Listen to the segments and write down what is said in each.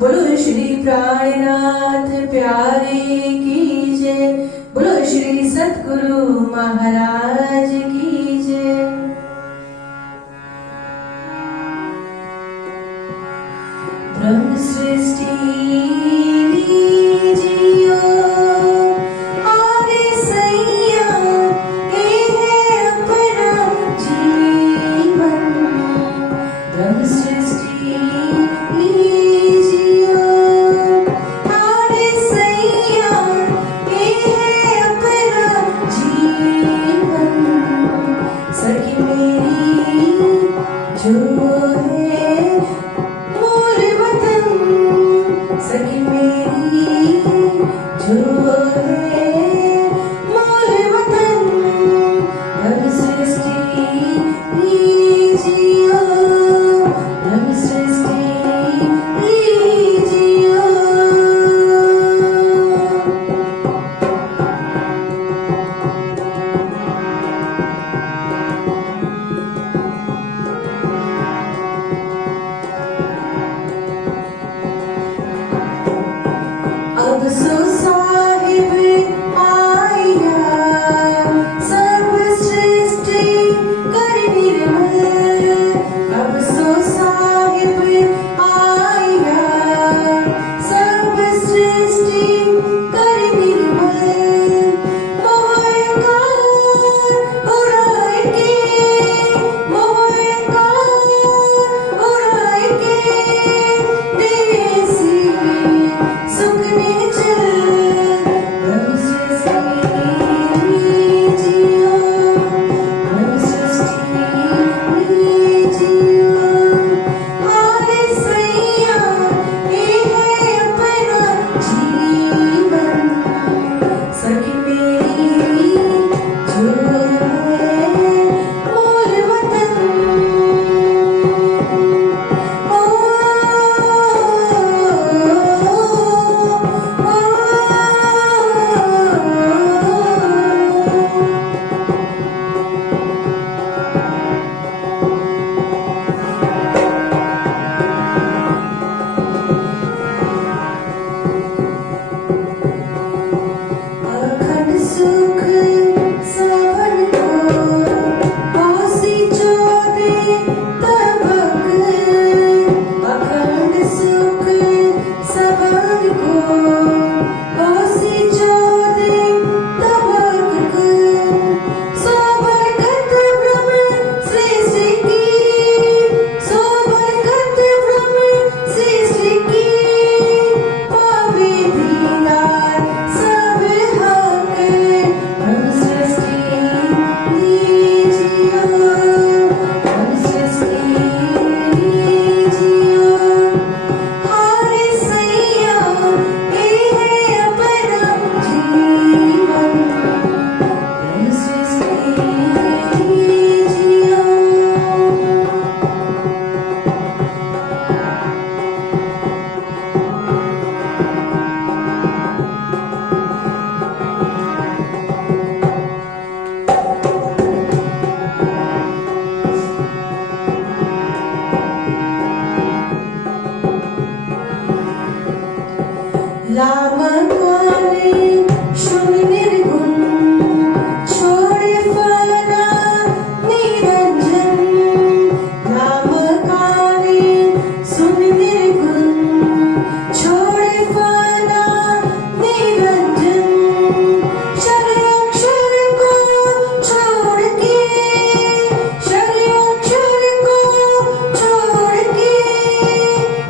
बोलो श्री प्राणनाथ प्यारे की जय। बोलो श्री सतगुरु महाराज की जय। ब्रह्म सृष्टि लीजियो आरे सैया, ये है अपना जीवन। ब्रह्म सृष्टि लीजियो आरे सैया, ये है अपना जीवन। सखी मेरी जो है मूल वतन, सखी मेरी जो है मूल वतन। ब्रह्म सृष्टि लीजियो, ब्रह्म सृष्टि लीजियो। अब सो साहिब आया, सब सृष्टि कर निर्मल। अब सो साहिब आया, सब सृष्टि कर निर्मल। मोहकार उड़ाए के, मोहकार उड़ाए के, देसी सुखने चल। ब्रह्म सृष्टि लीजियो, ब्रह्म सृष्टि लीजियो आरे सैया, ये है अपना जीवन। सखी मेरी जो है मूल वतन। अखंड सुख सावन को, कोसी चोदे तबक। अखंड सुख सावन को, कोसी चोदे तबक। सो बरकत ब्रह्म सृष्टि की, सो बरकत ब्रह्म सृष्टि की। पावे दीदार सब हक। ब्रह्म सृष्टि लीजियो, ब्रह्म सृष्टि लीजियो आरे सैया, ये है अपना जीवन। ब्रह्म सृष्टि लीजियो। लामकाने शुभ निर्गुण, छोड़ फना निरंजन। लामकाने शुभ निर्गुण, छोड़ फना निरंजन। शर अक्षर को छोड़ के, शर अक्षर को छोड़ के,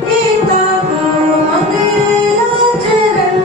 गीता को मंगला चरण।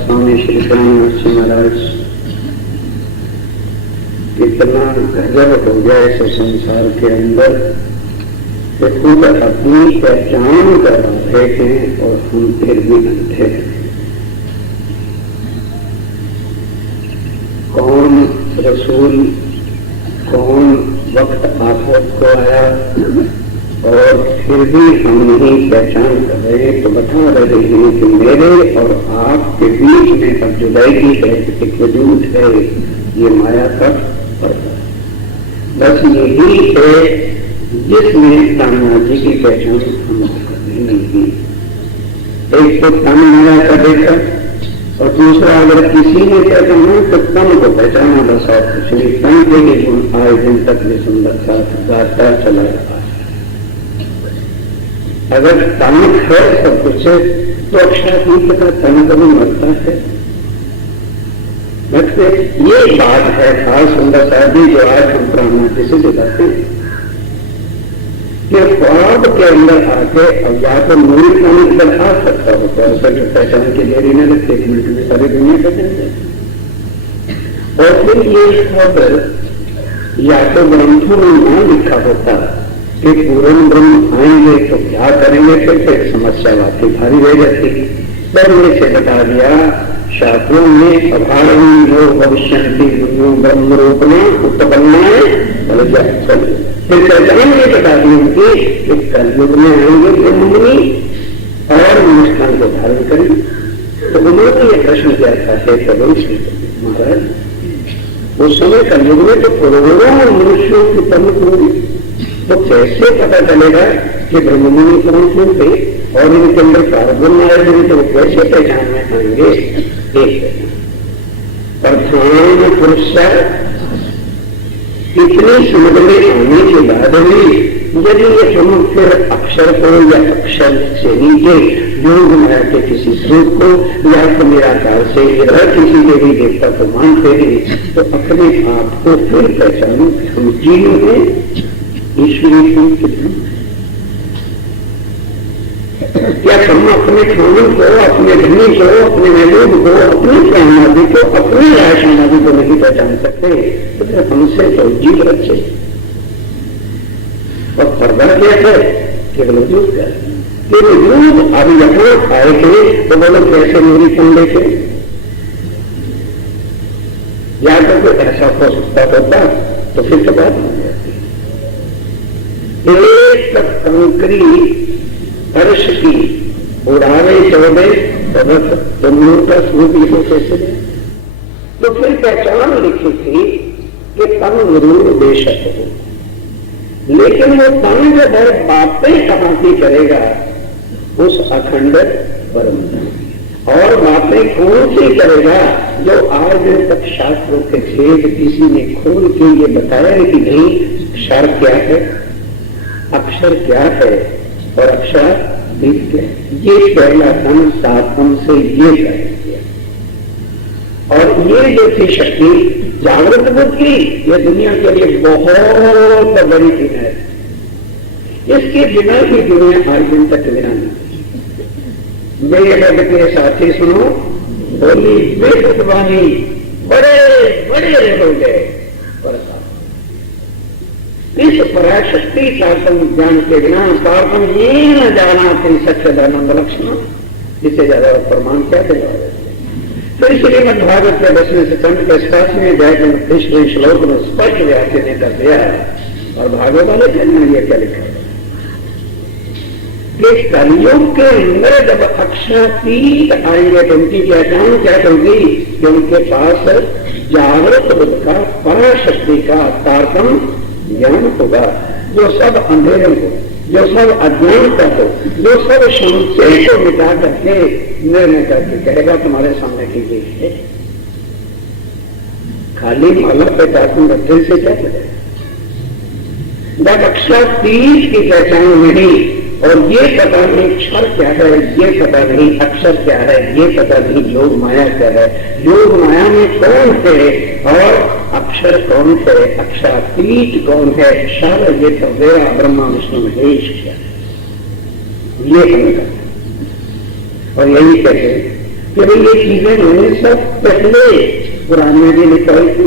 स्वामी श्री कृष्ण महाराज इतना गजब हो गया इस संसार के अंदर कि खुद अपनी पहचान कर रहे हैं और हम फिर भी अंधे हैं। कौन रसूल, कौन वक्त आफत को आया और फिर भी हम नहीं पहचान कर रहे, तो बता रहे हैं कि मेरे और आपके बीच में अब जुदाई है, एक वजूद है, ये माया का पर्दा। बस यही है जिसमें कामना जी की पहचान हम करनी नहीं की। एक तो तन माया का देखा और दूसरा अगर किसी ने पहचाना तो तन को पहचाना, बस और कुछ नहीं। तन के लिए गुण आए दिन तक भी सुंदरता गाता चला रहा है। अगर तन है सब कुछ तो अक्षर नहीं पता तन कभी मरता है। ये बात है खास सुंदरता भी जो आज हम ब्राह्मण किसी दिखाते हैं कि ख्वाब के अंदर आके अब या तो मूल पानी दिखा सकता हो तो ऐसा जो पहचान की देरी न लगती, 1 मिनट में सारी दुनिया पहचान जाती। और फिर ये खबर या तो ग्रंथों में न लिखा होता कि पूर्ण ब्रह्म आएंगे तो क्या करेंगे, फिर समस्या वाकई भारी रह जाती। पहले से बता दिया शास्त्रों में अभारण जो भविष्य ब्रह्म रूप में उत्पन्न फिर पहचान ये बता दी उनकी कि कलयुग में आएंगे ब्रह्ममुनि और अनुष्ठान को धारण करेंगे। तो उन्होंने ये प्रश्न किया था महाराज उस समय कलयुग में तो करोड़ों मनुष्यों की प्रमुख होगी, तो कैसे पता चलेगा कि ब्रह्ममुनि प्रमुख होंगे और इनके अंदर प्रारब्ध आए हुए तो कैसे पहचान में आएंगे। एक प्रधान पुरुष इतनी समझ में आने के बाद भी यदि ये हम फिर अक्षर को या अक्षर से नीचे योग माया के किसी स्वरूप को या तो निराकार से या किसी देवी देवता को मानते हैं तो अपने आप को फिर पहचानो हम जीव में ईश्वरी को क्या हम अपने खाने को, अपने धनी को, अपने महबूब को, अपनी प्राणादि को, अपनी राशनादि को नहीं पहचान सकते तो फिर हमसे तो जीव रखे। और पर्दा क्या है केवल वजूद का, कि वजूद अब यहाँ आए थे तो बोलो कैसे मेरी तुम देखे, या तो कोई ऐसा हो सकता होता तो फिर तो बात हो जाती। एक कंकरी अर्श की उड़ावे चौदे तुमलों का स्वरूप लिखो कैसे दे, तो फिर पहचान लिखी थी कि तन जरूर बेशक हो, लेकिन वो तन जो है बातें कहां की करेगा उस अखंड परम और बातें कौन सी करेगा जो आज तक शास्त्रों के भेद किसी ने खोल के ये बताया कि नहीं अक्षर क्या है, अक्षर क्या है, और अक्षर दिव्य। ये पहला तन 7 तन से ये कर दिया। और ये जो थी शक्ति जागृत बुद्ध की, ये दुनिया के लिए बहुत बड़ी चीज है। इसके बिना ही दुनिया आज दिन तक बिना नहीं। मेरे वर्ग के साथी सुनो, बोली बेदवानी बड़े बड़े हो गए परेशान। इस पराशक्ति सार्थम ज्ञान के बिना सार्थम ये न जाना थी सच्चिदानंद लक्षण, इससे ज्यादा प्रमाण क्या देगा। तो इसलिए मैं भागवत के 10वें सिकंद के 87वें अध्याय के 30वें श्लोक में स्पष्ट व्याख्या ने कर दिया। और भागवत वाले कहना ये क्या लिखा है कि कलयुग के अंदर जब अक्षरातीत आएंगे तो उनकी पहचान क्या होगी कि उनके पास जागृत बुद्ध का पराशक्ति का तारतम ज्ञान होगा, जो सब अंधेरे को, जो सब अज्ञानता को, जो सब संशय को मिटा करके निर्णय करके कहेगा तुम्हारे सामने की चीज है। खाली माला पे तारतम रखने से क्या करेगा। जब अक्षरातीत की पहचान नहीं और ये पता नहीं अक्षर क्या है, ये पता नहीं अक्षर क्या है, ये पता नहीं योग माया क्या है, योग माया में कौन है और अक्षर कौन है, अक्षरातीत कौन है, अक्षर ये तो मेरा ब्रह्मा विष्णु महेश क्या है, ये हमें करना। और यही कहते हैं कि भाई ये चीजें मैंने सब पहले पुराण में भी लिखाई थी।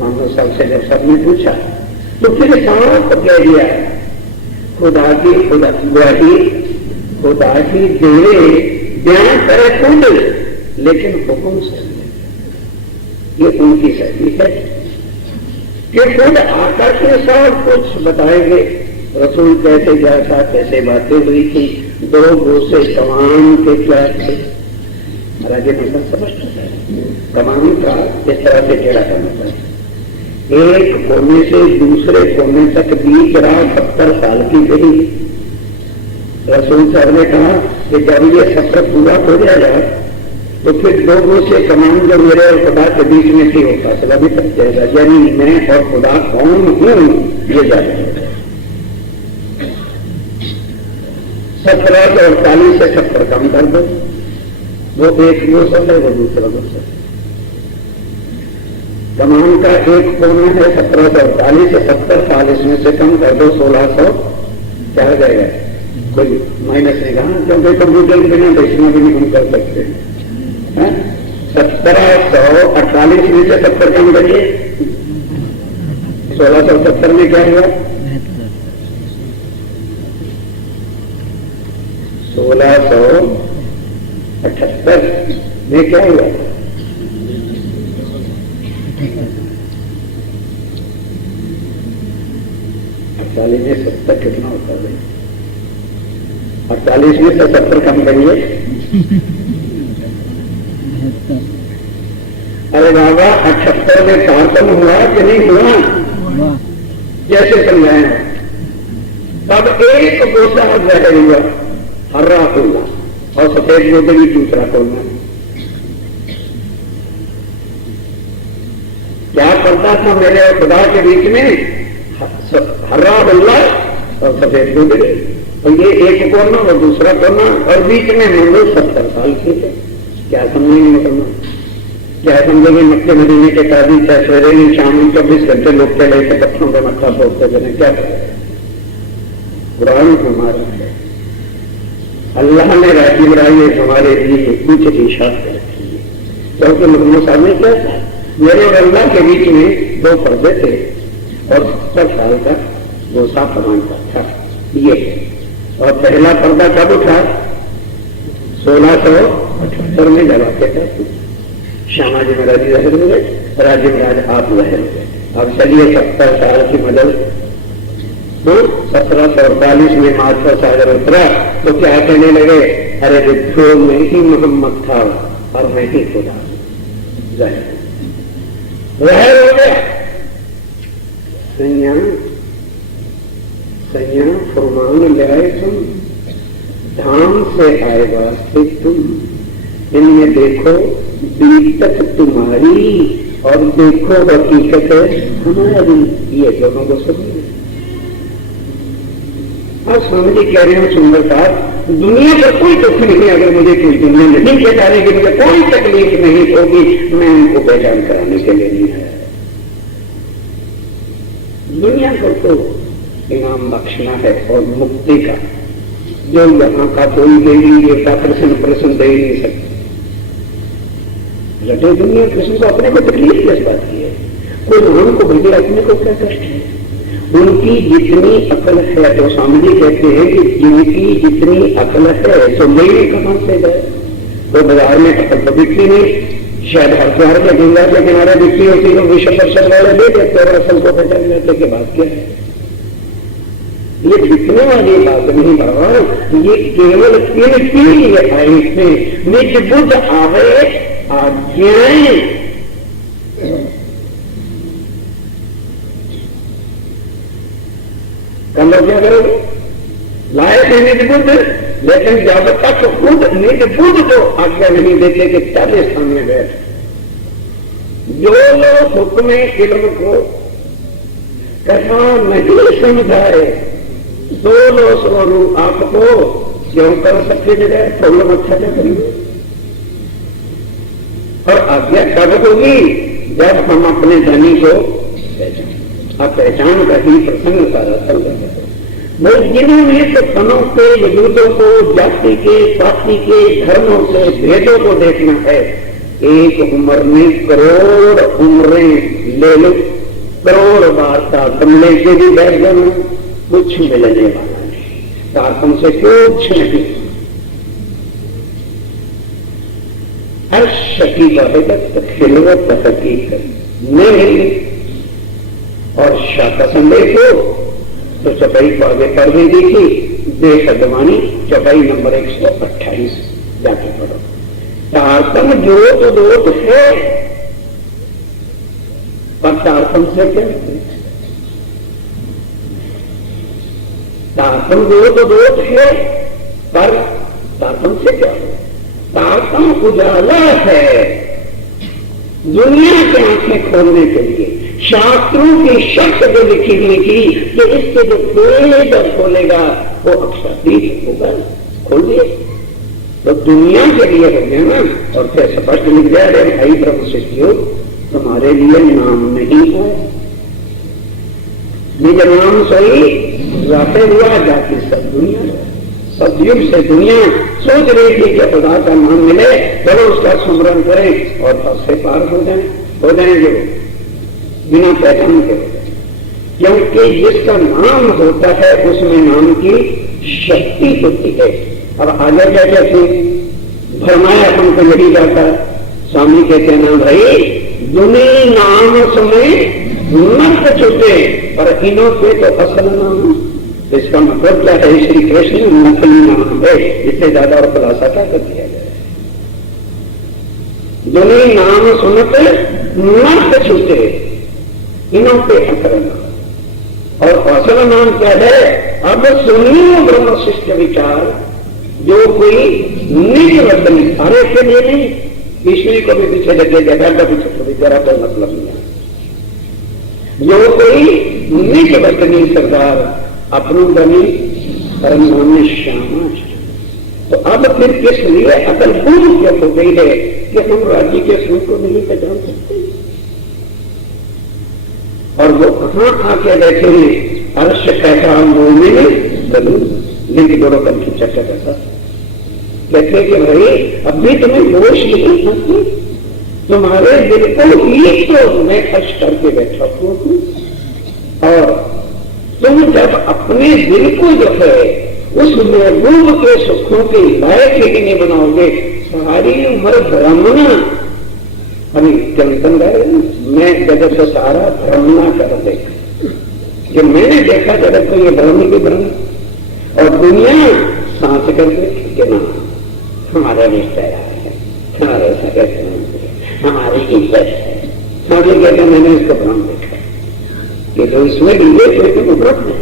मानो सबसे जब सबने पूछा तो फिर साफ कह दिया खुदा की देवे बयान करे खुद, लेकिन हुक्म से। ये उनकी शैली है कि खुद आकर के सब कुछ बताएंगे। रसूल कैसे गया था, कैसे बातें हुई थी, 2 गोसे कमान के क्या थे, राजे ने समझता है कमान का इस तरह से टेढ़ा करना पड़ेगा। एक कोने से दूसरे कोने तक बीच रहा 70 साल की गई। रसूल साहब ने कहा कि जब ये सफर पूरा हो जाएगा तो फिर 2 गोसे कमान जो मेरे और खुदा के बीच में थी वो फासला भी तक जाएगा, यानी मैं और खुदा कौन हूं ये जाएगा। 1748 से 70 कम कर दो, वो एक गोसा है, वो दूसरा गोसा। कमान का एक कोना है 1748 से 70 साल, इसमें से कम कर दो 1600 क्या हो जाएगा, कोई माइनस नहीं कहा क्योंकि कंप्यूटर के बिना तो इसमें भी नहीं हम कर सकते। 1748 में से 70 कम करिए, 1670 में क्या हुआ, 1678 में क्या हुआ, 48 में 70 कितना होता है, 48 में से 70 कम करिए। अरे बाबा 78 में तारतम हुआ कि नहीं हुआ, जैसे समझाए। तब एक गोसा रह हुआ हर्रा खोलना और सफेद गोदे भी दूसरा खोलना। क्या पर्दा था मेरे और खुदा के बीच में, हर्रा बल्ला और सफेद गोदे, और ये एक कोना और दूसरा कोना, और बीच में मंडो 70 साल की थे। क्या समझेंगे मुसलमान, क्या समझेंगे मक्के मदीने के काजी, चाहे सवेरे नहीं शाम में 24 घंटे लोग चले थे पत्थरों पर मक्का फोड़ते बने, क्या करें। कुरान हमारा है, अल्लाह ने राजीव राय हमारे लिए कुछ दिशा रखी है। क्योंकि मुहम्मद साहब ने क्या था, मेरे और अल्लाह के बीच में 2 पर्दे थे और 70 साल का गोसा कमान का था ये। और पहला पर्दा कब उठा, 1678 में जब आके था श्यामाजी महाराज जी रहे हुए, राजीव राज आप रहे हुए। अब चलिए 70 साल की मदद, तो 1748 में माथा सागर उतरा तो क्या कहने लगे, अरे विद्रो में ही मोहम्मद था और मैं ही खुदा जाहिर हो गया। सैया फरमान ले आए तुम, धाम से आए वास्ते तुम, इनमें देखो बीतक तुम्हारी और देखो हकीकत हमारी, ये दोनों को समझ। और स्वामी जी कह रहे हैं सुंदरता, दुनिया पर कोई दुख नहीं, अगर मुझे कोई दुनिया नहीं पहचाने की मुझे कोई तकलीफ नहीं होगी, मैं उनको पहचान कराने के लिए नहीं आया। दुनिया को तो इनाम बख्शना है और मुक्ति का, जो यहाँ का कोई दे ये प्रश्न दे ही नहीं सकते। रटे दुनिया कृष्ण को अपने को तकलीफ किस बात की है, कोई नाम को भेजे अपने को क्या कष्ट है। उनकी जितनी अकल है, तो स्वामी जी कहते हैं कि जिनकी जितनी अकल है तो मेरी कहां से गए। तो बाजार में अकल तो बिकती नहीं, शायद हरिद्वार के गंगा के किनारे बिकती होती तो विश्व परिषद वाले दे देते और असल को पहचान लेते के बात क्या है। ये बिकने वाली बात नहीं भगवान, ये केवल इनके लिए आए थे। निज बुद्ध आवे आज्ञाएं, कल क्या करोगे, लाए थे निज बुद्ध, लेकिन जब तक खुद निज बुद्ध को आज्ञा नहीं देते कि तेरे सामने बैठ। जो लोग हुक्म इल्म को कहा नहीं समझाए, दो लो स्वरूप आपको क्यों कर सकते जगह प्रॉब्लम अच्छा क्या करेंगे। और आज्ञा कब होगी, जब हम अपने धनी को अब पहचान का ही प्रसंग सारा चल रहा है। वो जिन्होंने तो तनों के युद्धों को, जाति के, पाति के, धर्मों के भेदों को देखना है, एक उम्र में करोड़ उम्रें ले लो, करोड़ वार्ता तुम लेके भी बैठ जाना, कुछ मिलने वाला नहीं, ताकम से कुछ नहीं। शकी का खिलवत हकीकत नहीं। और शाखा संदेश हो तो चौपाई को आगे कर भी दी थी, देश अदवानी चौपाई नंबर 128 जाके पढ़ो। तारतम जोत दोत है, पर तारतम से क्या, तारतम जोत दोत है, पर तारतम से क्या, तारतम उजाला है दुनिया की आंखें खोलने के लिए। शास्त्रों की शर्त जो लिखी हुई थी कि इससे जो भेद खोलेगा वो अक्षातीत होगा, खोल दिए तो दुनिया के लिए हो गया ना। और फिर स्पष्ट लिख दिया, अरे भाई ब्रह्म शिष्यो तुम्हारे लिए नाम नहीं है, निज नाम सही जाते हुआ जाति सब दुनिया, सतयुग से दुनिया सोच रही थी कि खुदा का नाम मिले, चलो उसका स्मरण करें और तब से पार हो जाएंगे बिना पहचान के। क्योंकि जिसका नाम होता है उसमें नाम की शक्ति होती है। अब आगे क्या कहते भरमाया अपन को यही जाता, स्वामी कहते ना भाई दुनिया नाम सुने मत छूटे, और इनों पे तो असल नाम। तो इसका मतलब क्या है, श्री कृष्ण नकली नाम है, इससे ज्यादा और खुलासा क्या कर दिया गया। दुनिया नाम सुनते मत छूटे, इनों पे अकरना। और असल नाम क्या है, अब सुनिए ब्रह्म शिष्ट विचार, जो कोई निज वर्तनी, अरे के लिए नहीं, ईश्वरी को भी पीछे लगे जगह का पीछे भी जरा कोई मतलब नहीं है। जो कोई निज वर्तनी सरदार अपनों बनी परम श्यामा। तो अब फिर किस लिए अकल पूर्ण क्या हो गई है कि हम राज्य के सुर को नहीं पहचान सकते। और वो कहां आके बैठे हैं, अर्श कैसा मोमिन बलू, लिंग दोनों कल की चर्चा करता कहते कि भाई अभी तुम्हें होश नहीं आती, तुम्हारे दिल को ही तो मैं खर्च करके बैठा हूं। और तुम जब अपने दिल को जो है उस महबूब के सुखों के लायक ही नहीं बनाओगे, सारी उम्र भ्रमणा। अभी कीर्तन गाए, मैं जगत को सारा भ्रमणा कर देखा, कि मैंने देखा जगत को ये भ्रमण की भ्रम, और दुनिया सांस कर देखी कि ना हमारे रिश्तेदार है, हमारे सगे, हमारी इज्जत है, समझ कहते मैंने इसको भ्रम देखा कि जो इसमें लिए तो भ्रम है।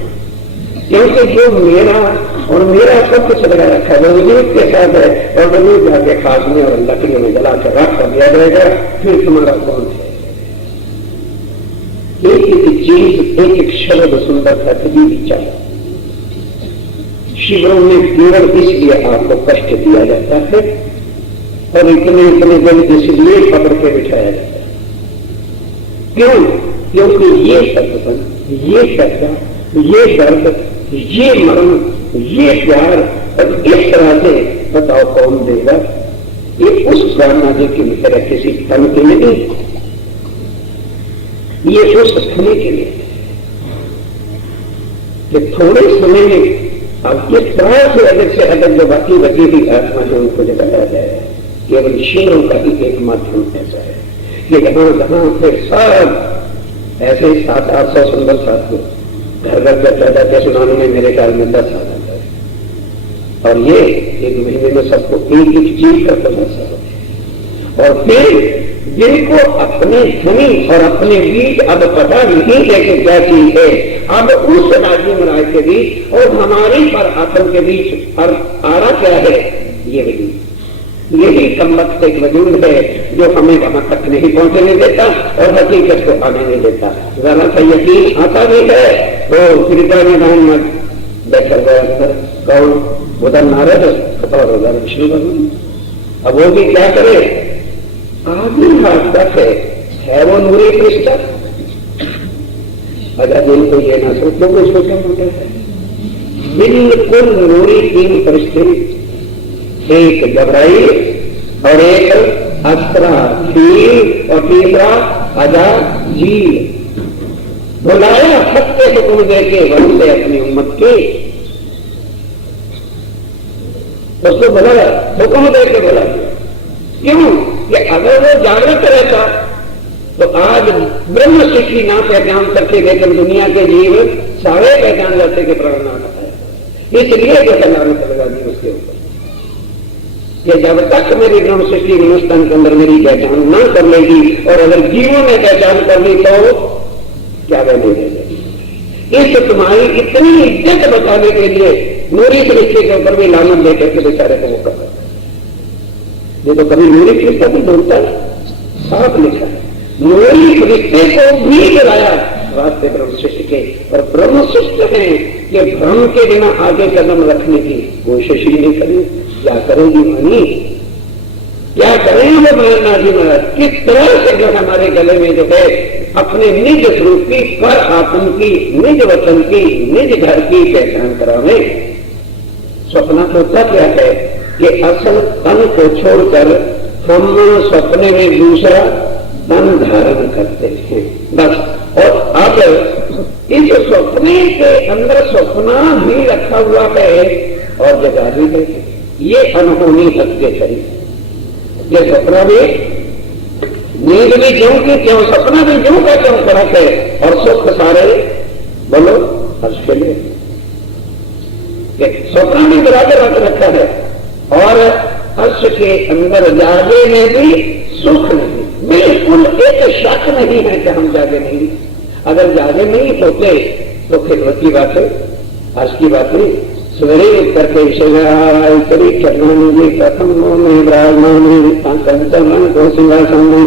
क्योंकि जो मेरा और मेरा सब कुछ लगा रखा है वजूद के साथ है, और वजूद जाके खास में और लकड़ियों में जला कर रख कर दिया जाएगा, फिर तुम्हारा कौन है। एक एक चीज, एक एक शब्द सुंदर था, कभी विचार शिविरों में केवल इसलिए आपको कष्ट दिया जाता है और इतने इतने दिन इसलिए पकड़ के बिठाया जाता है। क्यों? क्योंकि ये सत्संग, ये चर्चा, ये दर्द, ये मरण, ये प्यार, और इस तरह से बताओ कौन देगा? ये उस गाना जी की तरह किसी फल के लिए नहीं, ये उस समय के लिए कि थोड़े समय में अब इस तरह से अलग जो बाकी बची हुई आत्मा है उनको जगाया जाए। केवल शिवरों का ही एक माध्यम ऐसा है कि जहां जहां फिर सब ऐसे 700-800 सुंदर साथियों घर घर जब पैदा के सुनाने में मेरे ख्याल में 10 साल आता है, और ये एक महीने में सबको एक एक चीज का पता चलता है। और फिर जिनको अपने धनी और अपने बीच अब पता नहीं है कि क्या चीज है, अब उस राज्य में राय के बीच और हमारे पर आत्म के बीच और आरा क्या है, ये वही यही सम्मत एक वजूद है जो हमें वहां तक नहीं पहुंचने देता और हकीकत को आने नहीं देता। जरा सा यकीन आता भी है तो कृपा मैदान में बैठा हुआ कौन उधर नारद और उधर विष्णु भगवान। अब वो भी क्या करे, आदि हाथ तक है वो नूरी कृष्ण। अगर जिनको ये ना सोचो वो सोचा मोटा है, बिल्कुल नूरी तीन परिस्थिति, एक घबराई और एक अस्त्रा झील और तीसरा अजा झील। बुलाया सत्य हुक्म देके वन से अपनी उम्मत की, उसको बुलाया हुक्म देके बुला दिया। क्यों? कि अगर वो जागृत रहता तो आज ब्रह्म शिक्षी ना पहचान सकते, लेकिन दुनिया के जीव सारे पहचान जाते कि प्राण ना है। इसलिए जो लानत लगा दी उसके ऊपर कि जब तक मेरी ब्रह्म सृष्टि हिंदुस्तान के अंदर मेरी पहचान न कर लेगी, और अगर जीवों ने पहचान कर ली तो क्या बने देगी। इस तुम्हारी इतनी इज्जत बचाने के लिए नूरी सृष्टि के ऊपर भी लानत देते थे बेचारे को वो कर। ये तो कभी नूरी सृष्टि भी बोलता है, साफ लिखा है, नूरी सृष्टि को भी गिराया रास्ते ब्रह्म सृष्टि के। और ब्रह्म सृष्टि है कि भ्रम के बिना आगे कदम रखने की कोशिश ही नहीं करें। क्या करेंगी मनी, क्या करेंगे महेंद्र जी महाराज? किस तरह से जो हमारे गले में जो है अपने निज स्वरूप की, पर आत्म की, निज वचन की, निज घर की पहचान करावे। स्वप्न होता क्या है कि असल तन को छोड़कर हम सपने में दूसरा तन धारण करते हैं बस। और अब इस सपने के अंदर सपना भी रखा हुआ है और जगा भी है। ये अनहोनी सत्य है। ये सपना भी नींद भी ज्यों की क्यों, सपना भी ज्यों का क्यों फर्क है, और सुख सारे बोलो हर्ष के लिए। सपना भी बराबर रख रखा है और हर्ष के अंदर जागे में भी सुख नहीं, बिल्कुल एक शक नहीं है कि हम जागे नहीं। अगर जागे नहीं होते तो खिदमत की बात है, हर्ष की बात नहीं। सवेरे करके करी चरणानी प्रथम में विराजमान को सिंहासन में।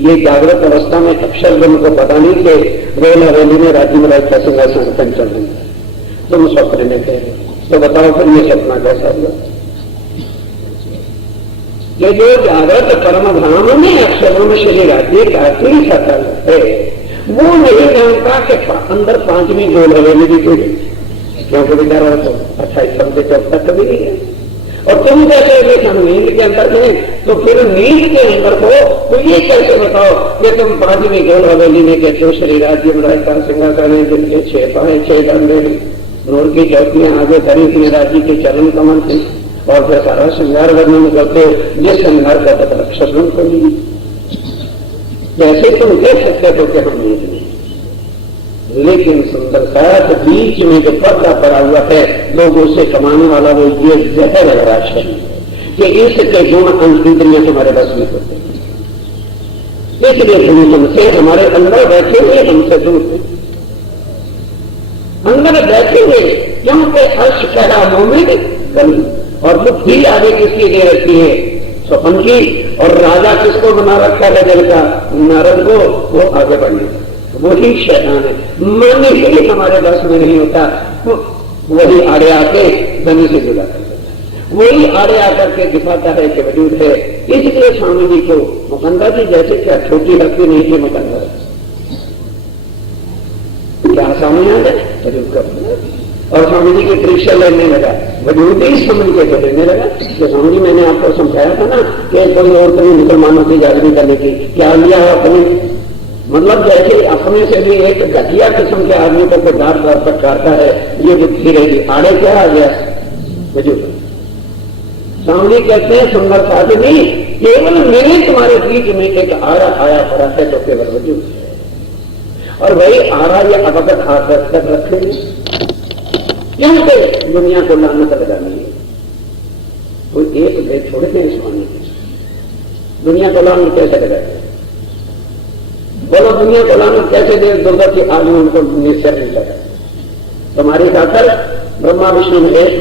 ये जागृत अवस्था में अक्षर जन को पता नहीं थे रेला रेली में राज्य में राज का सिंहासन चल रही है, तुम स्वप्न में कह रहे, तो बताओ फिर ये सपना कैसा हुआ? ये जो जागृत परम धाम में अक्षरों में श्री राज्य का सकल है, वो नहीं जानता कि अंदर 5वीं गोल हवेली भी थी, क्योंकि बेचारा तो 28 साल से 64 कभी नहीं है। और तुम कैसे हम नींद के अंदर थे, तो फिर नींद के अंदर हो तो ये कैसे बताओ कि तुम 5वीं गोल हवेली में कहते हो श्री राज्य में का सिंहासन है, जिनके 6 पाए 6 डंडे, नूर की चौकियां आगे धरी थी, राज्य के चरण कमल थे, और फिर सारा श्रृंगार वर्णन करते हो जिस श्रृंगार का पता अक्षर को नहीं। जैसे तुम कह सकते हो कि हम नींद नहीं, लेकिन सुंदरता बीच में जो पर्दा पड़ा हुआ है लोगों से कमाने वाला वो ये जहर है राशन कि इसके गुण इंद्रियां हमारे बस में होते हैं। इसलिए हमसे हमारे अंदर बैठे हुए हमसे दूर थे, अंदर बैठे हुए क्योंकि हर्ष कह मोमिन कमी और बुद्धि आगे किसकी दे रखी है स्वपन की, और राजा किसको बना रखा है जल का नारद को, वो आगे बढ़ने वही शैतान है। मन ही हमारे बस में नहीं होता, वही आड़े आके धनी से जुड़ा कर देता है, वही आड़े आकर के दिखाता है कि वजूद है। इसलिए स्वामी जी को मुकंदा जी जैसे क्या छोटी हस्ती नहीं थी मुकंदा, क्या सामने आ गए वजूद का। और स्वामी जी की परीक्षा लेने लगा, वजूद ही समझ के चलने लगा कि स्वामी जी मैंने आपको समझाया था ना कि कोई और कहीं मुसलमानों की जागरी करने की, क्या लिया आपने? मतलब जैसे अपने से भी एक घटिया किस्म के आदमी को कोई दार दार पर काटता है, ये बुद्धि रहेगी। आड़े क्या आ गया वजूद। स्वामी कहते हैं सुंदर साधनी, केवल मेरे तुम्हारे बीच में एक आरा आया पड़ा है तो केवल वजूद है, और वही आरा ये अवगत हाथ रखकर रखेंगे क्योंकि दुनिया को लानत लगानी है। कोई एक भेद छोड़ते हैं स्वामी की, दुनिया को लानत कैसे लगाए? बोलो दुनिया को लानत कैसे दे? दुर्गा की आदमी उनको निश्चय नहीं लगा। तुम्हारी खातर ब्रह्मा विष्णु में एक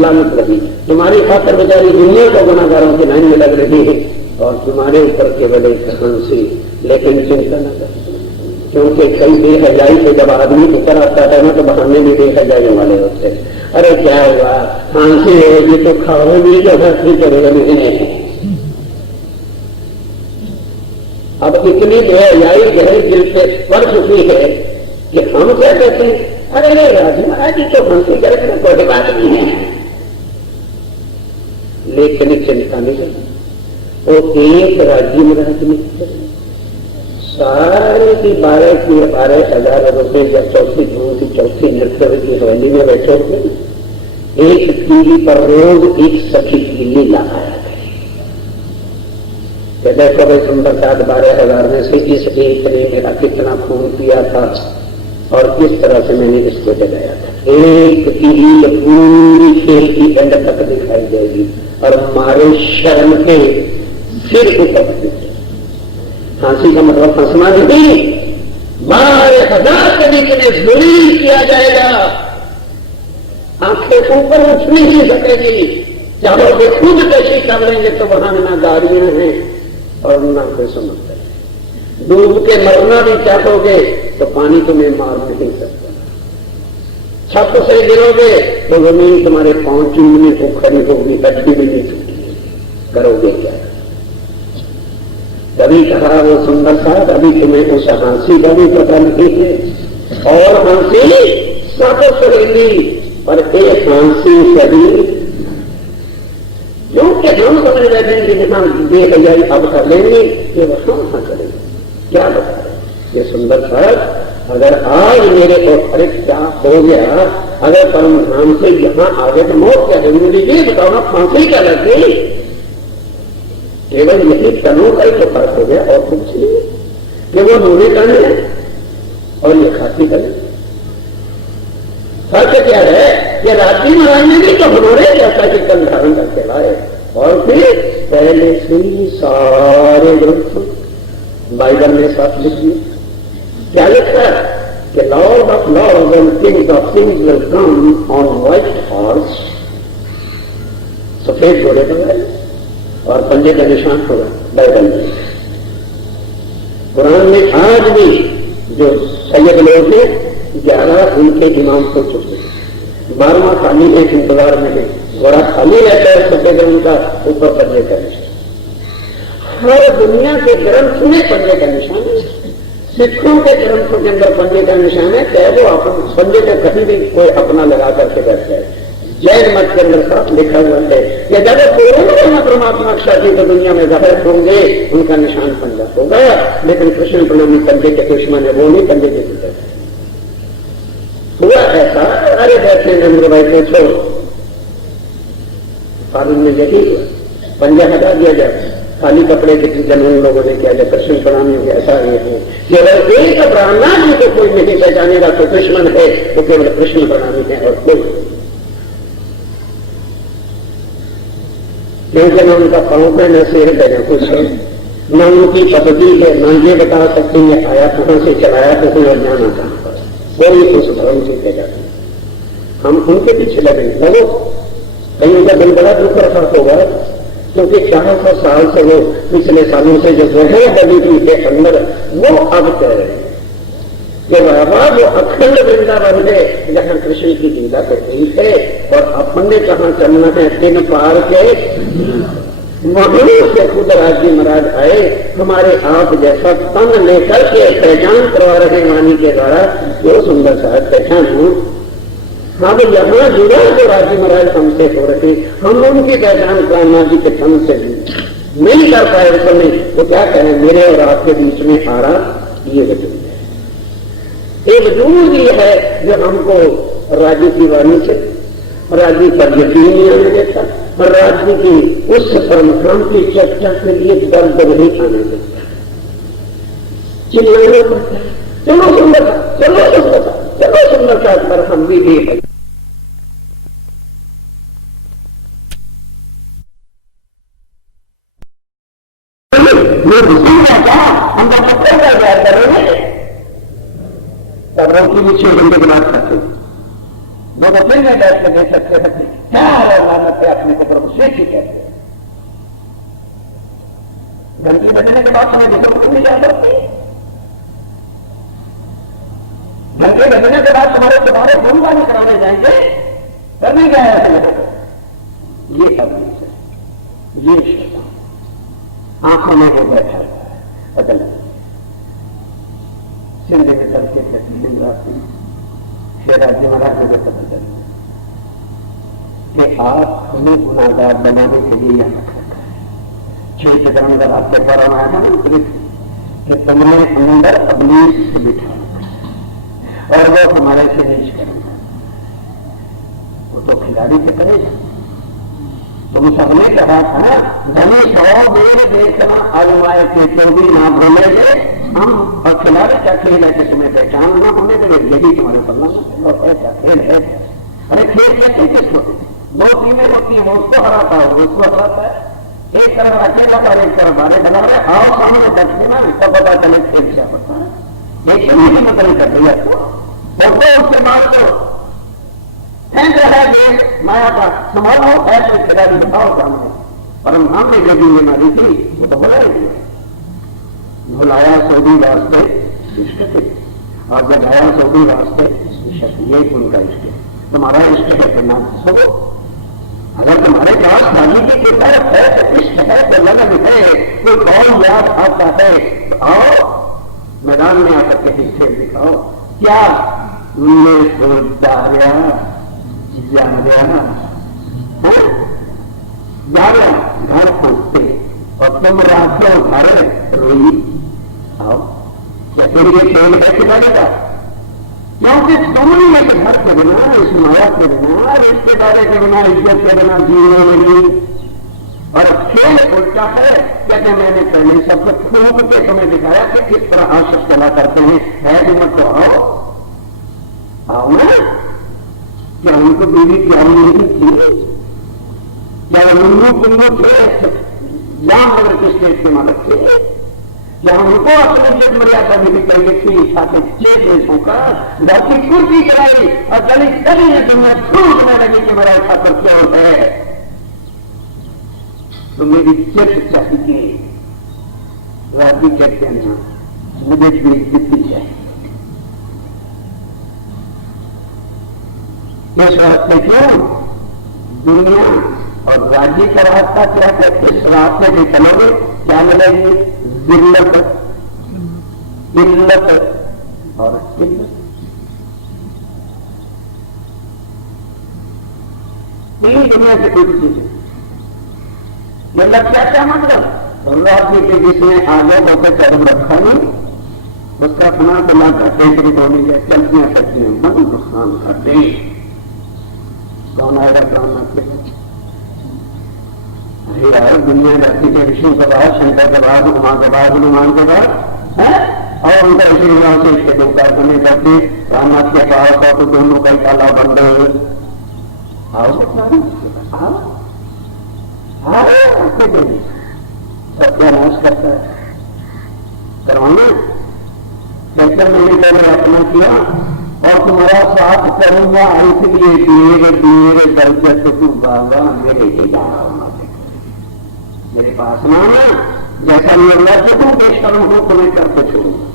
लानत लगी, तुम्हारी खातर बेचारी दुनिया को गुनाहगारों की लाइन में लग रही है, और तुम्हारे ऊपर केवल एक हंसी। लेकिन चिंता न कर, क्योंकि कई बेहजाई से जब आदमी ऊपर आता है ना तो बहाने भी बेहजाई वाले होते हैं। अरे क्या हुआ, हंसी होगी तो खाओगी जो हंसी करेगा नहीं। अब इतनी बेहयाई गहरी दिल पे पड़ चुकी है कि हम क्या कहते हैं, अरे राजमा जी तो हंसी करेगा कोई बात नहीं है। लेकिन चिंता नहीं करनी, वो एक राज्य में राजनीति करें, सारे की 12,000 रुपए या चौथी जून की चौथी नृत्य की हवेली में बैठे थे, एक टीवी पर रोज एक सखी की लीला आया कि देखो भाई सुंदर साथ 12,000 में से इस एक ने मेरा कितना खून पिया था और किस तरह से मैंने इसको जगाया था। एक टीवी पूरी खेल की एंड तक दिखाई देगी और मारे शर्म के सिर ऊपर हंसी का मतलब हंसना नहीं, 12,000 के बीच में जलील किया जाएगा, आंखें ऊपर उठ नहीं सकेगी, चाहोगे खुद कैसे कर लेंगे तो वहां ना गाड़ियां हैं और ना कोई समझता है। डूब के मरना भी चाहोगे तो पानी तुम्हें मार नहीं सकता, छत से गिरोगे तो जमीन तुम्हारे पांव चूमने को खड़ी होगी, हड्डी भी नहीं टूटेगी, करोगे क्या? कभी कहा वो सुंदर साहब अभी तुम्हें उस हंसी का भी पता नहीं है, और हंसी सब सहेली और एक हंसी सही, क्योंकि हम समझ रहे हैं कि हम बेहजाई अब कर लेंगे, ये वहां करेंगे। क्या बता रहे ये सुंदर साहब, अगर आज मेरे को अरे क्या हो गया, अगर परम धाम से यहां आगे तो मौत क्या है, मुझे ये बताओ ना फांसी क्या लग गई? केवल यही तनों का ही तो फर्क हो गया और कुछ नहीं, कि वो नूरी करने और ये खाती करें। फर्क क्या है कि रात्रि महाराज ने भी तो हमारे जैसा कि कल धारण करके लाए, और फिर पहले से ही सारे ग्रंथ बाइबल में साथ लिख दिए। क्या लिखा है कि Lord of Lord and Kings of Kings will come on white horse, सफेद घोड़े पर और पंजे का निशान होगा बाइबल में। कुरान में आज भी जो सैयद लोग हैं 11 उनके इमाम हो चुके, 12वां खाली एक इंतजार में है, घोड़ा खाली रहता है सफेद रंग का, ऊपर पंजे का निशान। हर दुनिया के ग्रंथ में पंजे का निशान है, सिखों के ग्रंथों के अंदर पंजे का निशान है, चाहे वो अपन पंजे को कहीं भी कोई अपना लगा करके बैठ जाए। जैन मत के अंदर साथ लिखा हुआ है कि जब पूर्ण परमात्मा साथी तो दुनिया में जाहिर होंगे उनका निशान पंजा होगा, लेकिन कृष्ण प्रणमी पंजे के दुश्मन है, वो नहीं पंजे के पुत्र हुआ ऐसा। अरे बैठे नरेंद्र भाई पूछो, कानून में यही हुआ, पंजा हटा दिया जाए, खाली कपड़े के जन उन लोगों ने किया जाए, कृष्ण प्रणामी हो ऐसा ये है कि अगर एक ब्राह्मण जी को कोई नहीं पहचानेगा तो दुश्मन है, तो केवल कृष्ण प्रणामी है और कोई, क्योंकि न उनका पांव पे न सिर पे न कुछ है, न उनकी पद्धति है, न ये बता सकते ये आया कहां से चलाया किसी और जाना कहां पर, कोई उस धर्म से कह जाते। हम उनके पीछे लगो, कहीं उनका दिल बड़ा दुख रखा होगा, क्योंकि 400 साल से वो पिछले सालों से जो है बनी के अंदर वो अब कह रहे हैं कि बाबा वो अखंड वृंदावन है जहां कृष्ण की लीला कर रही है और अपन ने कहा चलना है दिन पार के वहीं से खुद राजी महाराज आए हमारे आप जैसा तन लेकर के पहचान करवा रहे वाणी के द्वारा। जो सुंदर साहब पहचान हूं हम यहाँ जुड़ा तो राजी महाराज हमसे हो रहे, हम उनकी पहचान कान्हा जी के तन से नहीं कर पाए उस समय। वो क्या कहें मेरे और आपके बीच में आ रहा ये वजूद है, एक वजूद ये है जो हमको राजी की वाणी से राजी पर यकीन नहीं आने देता और राजी की उस परमधाम की चर्चा के लिए दर्द नहीं आने देता। चिल्लाना पड़ता है चलो सुंदरता, चलो सुंदरता, चलो सुंदरता पर हम भी एक की भी 6 घंटे के बाद खाते वो बदले में बैठ कर दे सकते हैं क्या लानत है अपने को प्रभु से ही कहते हैं। घंटी बजने के बाद तुम्हें जिक्र करने जा सकती, घंटे बजने के बाद तुम्हारे गुणगान कराने जाएंगे करने गए ये करने से ये शैतान आंखों में वो बैठा है बदल सिंध में चल के दिन रात राजी महाराज ने बदल कि आप हमें गुनाहगार बनाने के लिए यहाँ रखा है। 6 चरण का आपके पर आया था कि तुमने अंदर अपनी से बिठा और वो हमारे से नीच करेंगे, वो तो खिलाड़ी के करेगा। तुम सबने कहा था धनी 100 बेर देखना आजमाए के तो भी ना भूलेंगे हम और खिलाड़ी का खेल है कि तुम्हें पहचान ना होने देंगे यही तुम्हारे पल्ला में ऐसा खेल है। अरे खेल कैसे किसको 2 टीमें होती है, वो उसको हराता है वो उसको हराता है, एक तरफ अकेला और एक तरफ बारे बना रहे आओ सामने बैठने ना तब पता चले खेल क्या पड़ता है। एक ही मतलब कर दिया तो उससे मार दो है माया का संभालो ऐसे खिलाड़ी बताओ सामने परम हमने जो भी मारी थी वो तो बोला ही भुलाया सौदी वास्ते इष्ट थे और जब आया सौदी वास्ते इष्ट यही उनका इष्ट है। तुम्हारा इष्ट है तो नाम सो अगर तुम्हारे पास भाजी की किताब है तो इष्ट है तो लगन है कोई और याद आता है तो आओ मैदान में आकर के हिस्से दिखाओ क्या घर पहुंचते और तुम रातों घर रोई आओ क्या फिर ये खेल है खिलाड़ेगा क्योंकि तुमने एक घर के बिना इस माया के बिना रिश्तेदारे के बिना इज्जत के बिना जीने नहीं और खेल उल्टा है। कहते मैंने पहले सबको खूब के तुम्हें दिखाया कि किस तरह आशिक चला करते हैं है हिम्मत तो आओ ना। क्या उनको बीवी प्यारी नहीं थी? क्या उन्नू कुन्नू थे जामनगर के स्टेट के मालिक थे? क्या उनको अपनी इज्जत मर्यादा मिली पहले की साथ 6 देशों का घर की कुर्सी गिराई और गली गली में दुनिया छूटने लगी कि मेरा खातर क्या होता है तो मेरी इज्जत चाहिए। राजी कहते हैं मुझे भी इज्जत चाहिए। इस रास्ते क्यों दुनिया और राज्य का रास्ता क्या है? इस रास्ते में चलोगे क्या मिलेगी? जिल्लत इल्लत और किल्लत। तीन दुनिया से कुछ चीजें जिल्लत क्या मतलब राज्य के जिसमें आगे बहुत कदम रखा नहीं उसका अपना बना करते होने के चलतियां करती मन नुकसान करते कौन आएगा कौन आते यार दुनिया जाती के विष्णु के बाद शंकर के बाद उमा के बाद हनुमान के बाद है और उनका इसी नाम से इसके देवता करने करते रामनाथ के पास और तो दोनों का ताला बंद आओ सत्यानाश करता है करवाना सेक्टर मैंने पहले अपना किया और तुम्हारा साथ करूंगा इसलिए मेरे दर्जत तू बाबा मेरे मेरे पास ना जैसा मैं लड़ सकूं पेश करूं तुम्हें करके छोड़ूंगा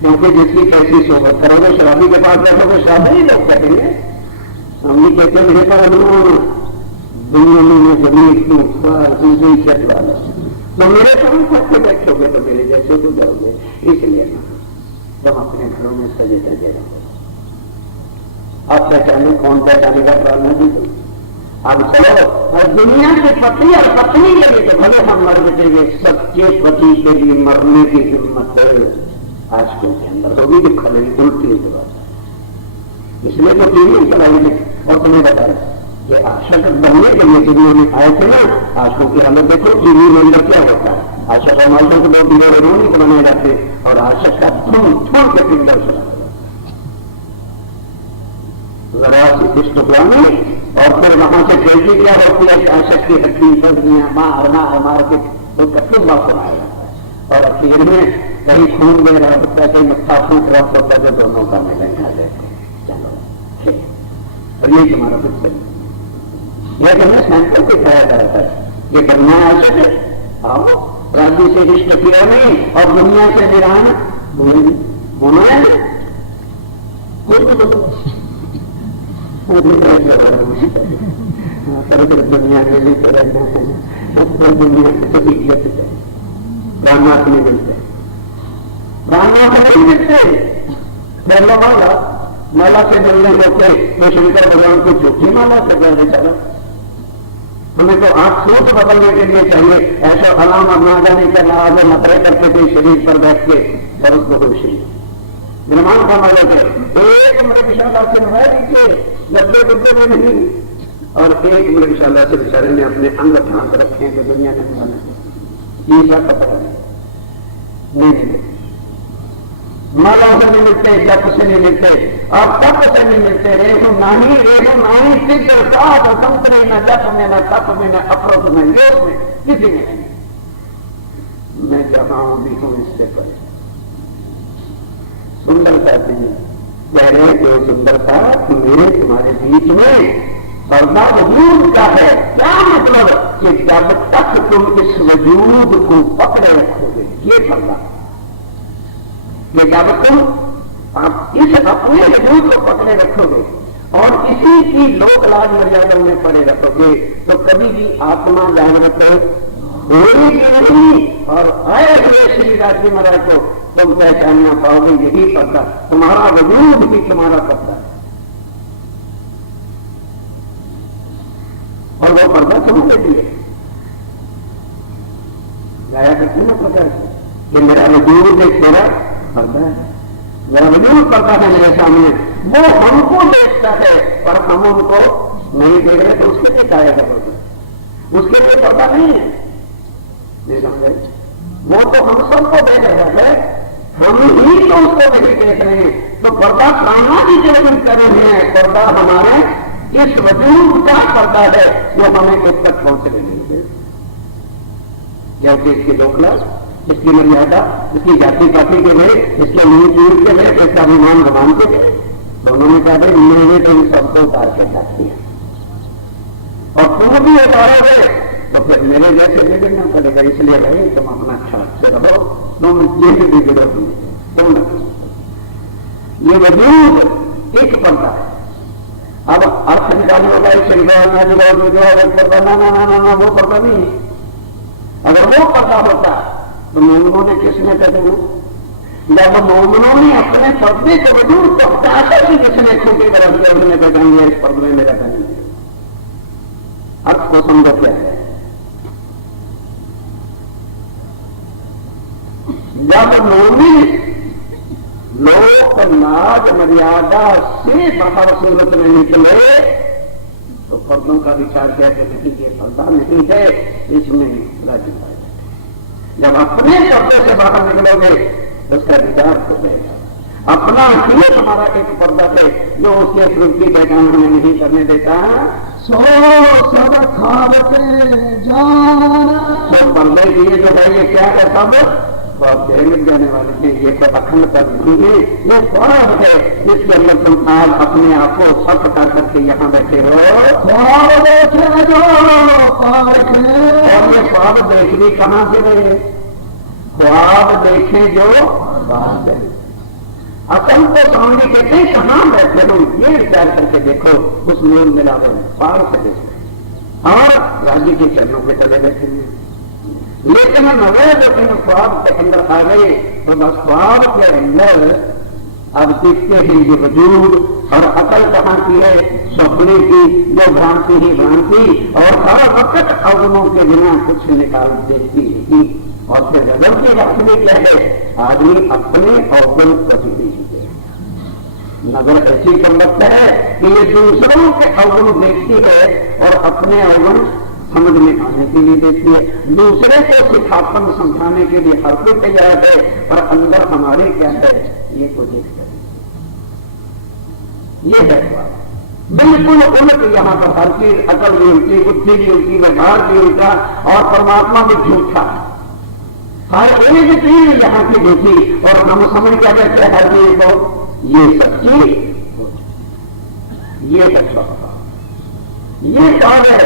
क्योंकि जिसकी कैसी सोबत करोगे, शराबी के पास बैठोगे, शराबी लोग कहेंगे। हम ये कहते हैं मेरे पर अनुभव दुनिया में जमीन इतनी चट वाला, तो मेरे काम करके बैठोगे तो मेरे जैसे तो जाओगे। इसलिए तुम अपने घरों में सजे सजे रहो। अब पहचाने कौन पहचानेगा प्रार्थना जी को? अब चलो, और दुनिया के पति और पत्नी के लिए तो भले हम मर बचेंगे, सच्चे पति के लिए मरने की हिम्मत आशिकों के अंदर होगी कि खले उल्टी बात। इसलिए तो टीवी चलाई थी और तुम्हें बताया कि आशक बनने के लिए दुनिया में आए थे ना, आशिकों की हालत देखो टीवी में अंदर क्या होता है। आशक और मालकों को 2 दिन रोनिक बनाए जाते और आशक का थूम के पिंडर चला जरा सी दुष्ट हुआ नहीं, और फिर वहां से जल्दी क्या होती है कि आशक की हड्डी हड्डियां मार के तो कभी वापस आया जाता है। और अखीर में कहीं खून दे रहा होता है, कहीं मत्था फूट रहा होता है, जो दोनों का मिलन खा लेते। चलो और ये तुम्हारा कुछ सही यह कहना सैंपल को खाया जाता है। ये करना आशक है, आओ राज्य से रिश्त किया नहीं और दुनिया से निरान होना है। दुनिया में भी करना है, दुनिया से तो इज्जत है। रामनाथ नहीं मिलते, रामनाथ नहीं मिलते। माला से मिलने को तो शंकर भगवान को झूठी माला से कहने चलो। हमें तो आंख सोच बदलने के लिए चाहिए। ऐसा अलाम अब ना जाने के लाभ मतरे करते थे शरीर पर बैठ के और उसको खुशी निर्माण का माला के एक मृगशाला से है नीचे गद्दे गुद्दे में नहीं, और एक मृगशाला से बेचारे ने अपने अंग ढांक रखे तो दुनिया ने माना ईसा कपड़ा नहीं मिले, माला से नहीं मिलते, जप से नहीं मिलते, और तप से नहीं मिलते। रेहू नाही सिद्ध साध संतरे न जप में न तप में न अप्रोध में योग में किसी में नहीं। मैं जहां भी हूं इससे परे सुंदरता नहीं कह रहे हैं कि सुंदरता मेरे तुम्हारे बीच में पर्दा वजूद का है। क्या मतलब कि जब तक तुम इस वजूद को पकड़े रखोगे, ये पर्दा कि जब तुम आप इस अपने वजूद को पकड़े रखोगे और इसी की लोक लाज मर्यादा में पड़े रखोगे तो कभी भी आत्मा जागृत होगी नहीं, और आए हुए श्री राजी महाराज को तुम पहचानना पाओगे। यही पर्दा, तुम्हारा वजूद भी तुम्हारा पर्दा है, और वो पर्दा तुम्हारे लिए गाया करते ना पर्दा कि मेरा वजूद एक मेरा पर्दा है, मेरा वजूद पर्दा है मेरे सामने। वो हमको देखता है पर हम उनको नहीं देख रहे, तो उसके लिए गाया का पर्दा, उसके लिए पर्दा नहीं है। नहीं समझे? वो तो हम सबको देख रहा है, हम ही तो उसको नहीं देख रहे हैं। तो पर्दा कामना की जरूरत कर रहे हैं, पर्दा हमारे इस वजूद का पर्दा है जो हमें उस तक पहुंचने नहीं दे। जैसे इसकी लोकलाज, इसकी मर्यादा, इसकी जाति पाति के गए, इसके नीति के गए, इसका अभिमान भगवान के गए, दोनों ने कहा मैंने तो इन सबको उतार के रख दिया और तुम भी उतारोगे तो फिर मेरे जैसे बिगड़ना पड़ेगा। इसलिए भाई तुम अपना अच्छा से रहो, तुम ये भी बिगड़ो तुम ये वजूद एक पर्दा है। अब अर्थ निकालने होगा ना वो पर्दा नहीं है। अगर वो पर्दा होता तो मोमिनों ने किसने कहते हैं, जब मोमिनों ने अपने पर्दे के वजूद को हटाकर भी किसने खूटी तरफ से उन्होंने कहते इस पर्दे में रहता नहीं। अर्थ को समझ क्या है, जब मोमिन लोक लाज मर्यादा से बाहर सूरत में निकले तो पर्दों का विचार कहते नहीं, ये पर्दा नहीं है, इसमें राजी पाए। जब अपने पर्दे से बाहर निकलोगे तो उसका विचार हो जाएगा। अपना ही हमारा एक पर्दा है जो उसके स्वरूप की पहचान हमें नहीं करने देता। सो सब खावते जाना, तो पर्दे दिए जो भाई ये क्या है सब तो आप मिल जाने वाले हैं। ये तो अखंड पर नहीं है, ये बड़ा है जिसके अंदर तुम आज अपने आप को सब कर करके यहाँ बैठे हो और ये ख्वाब देख भी कहाँ से रहे, ख्वाब देखे जो बाहर अकल को स्वामी जी कहते हैं कहां बैठे हो, ये विचार करके देखो उस मूल मिलावे में पार से देखो और राज्य के चरणों पे चले बैठे हैं। लेकिन नवे जब इन ख्वाब के अंदर आ गए तो बस ख्वाब के अंदर अब देखते हैं ये वजूद और अकल कहां की है, सपने की जो भ्रांति ही भ्रांति और हर वक्त अवगुणों के बिना कुछ निकाल देखती थी। और फिर गजब के वक्त में क्या है, आदमी अपने अवगुण कभी नहीं है। नजर ऐसी कम लगता है कि ये दूसरों के अवगुण देखती है और अपने अवगुण समझ में आने के लिए देखती है। दूसरे को सिखापन समझाने के लिए हर कोई तैयार है और अंदर हमारे क्या है ये को देखता है। ये है बिल्कुल उलट। यहाँ पर हर चीज अकल भी उल्टी, बुद्धि भी उल्टी, व्यवहार भी उल्टा और परमात्मा भी झूठा। हर एक चीज यहाँ की झूठी और हम समझ क्या कहते हैं हर चीज को ये सच्ची, ये सच्चा। ये कहा है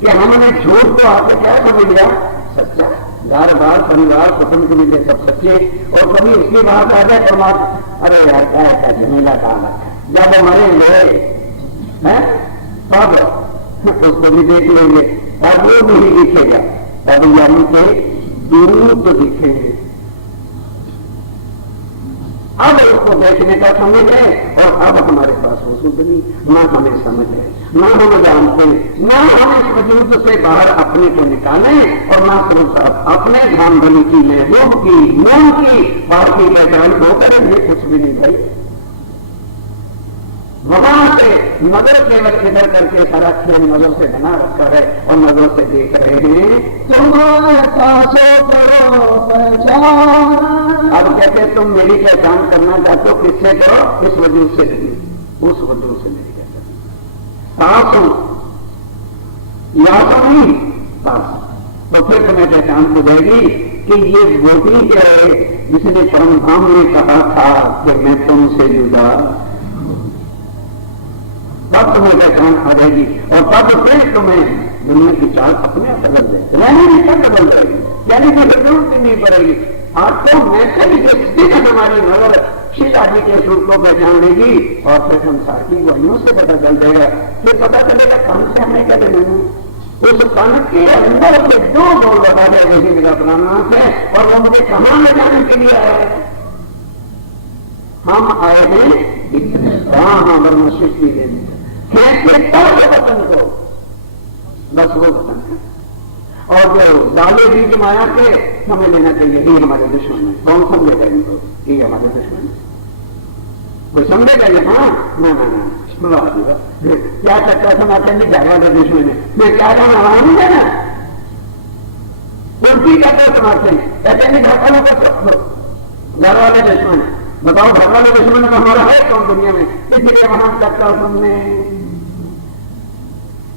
कि हमने झूठ को आके क्या समझ लिया सच्चा। घर बार परिवार कुटुंब के लिए सब सच्चे और कभी उसकी बात आ जाए परमात्मा अरे यार क्या है झमेला काम है जब हमारे गए हैं तब उसको भी देख लेंगे और वो नहीं दिखेगा तब यानी के दूत दिखेंगे। अब उसको देखने का समय है और अब हमारे पास वो सुध नहीं, ना हमें समझ है, ना हम जानते हैं, ना हम इस वजूद से बाहर अपने को निकालें और ना सिर्फ अपने धाम बलि की महबूब की मोम की और की पहचान को करेंगे। कुछ भी नहीं भाई। वहां से नजर केवल इधर करके सारा खेल नजर से बना रखा है और नजर से देख रहे हैं तुम्हारे पासों करो पहचान। अब कहते तुम मेरी पहचान करना चाहते हो, किससे करो? इस वजूद से नहीं, उस वजूद से नहीं कहते पास हूं या तो नहीं पास। तो फिर तुम्हें पहचान हो जाएगी कि ये वही है जिसने परमधाम ने कहा था कि मैं तुमसे जुदा। तब तुम्हें पहचान आ जाएगी और तब फिर तुम्हें दुनिया की चाल अपने आप बदल जाएगी, रहने की सब बदल जाएगी, यानी कि जरूरत ही नहीं पड़ेगी। आज तो मैं कभी देखती है हमारी नजर शिला जी के स्वरूप को पहचान लेगी और फिर संसार की वहियों से पता चल जाएगा। फिर पता चलेगा कौन से हमें क्या देना, उस कण के अंदर से दो बोल लगा है वही मेरा प्राणनाथ है और वो मुझे कहां ले जाने के लिए आया है। हम आए हैं इतने वर्ण सृष्टि लेने वतन को, बस वो वतन है। और जो डाले बीज माया के समझ लेना चाहिए ये हमारे दुश्मन है। कौन समझेगा इनको? ये हमारे दुश्मन है। कोई समझेगा ये? हाँ ना ना ना सुना क्या चक्कर समाते हैं घर वाले दुश्मन है। मैं क्या कहना नहीं देना उल्टी कहते समाते हैं, कहते नहीं घर वालों को सब घर वाले दुश्मन है। बताओ घर वाले दुश्मन में हमारा है कौन दुनिया में? इसलिए वहां चक्कर तुमने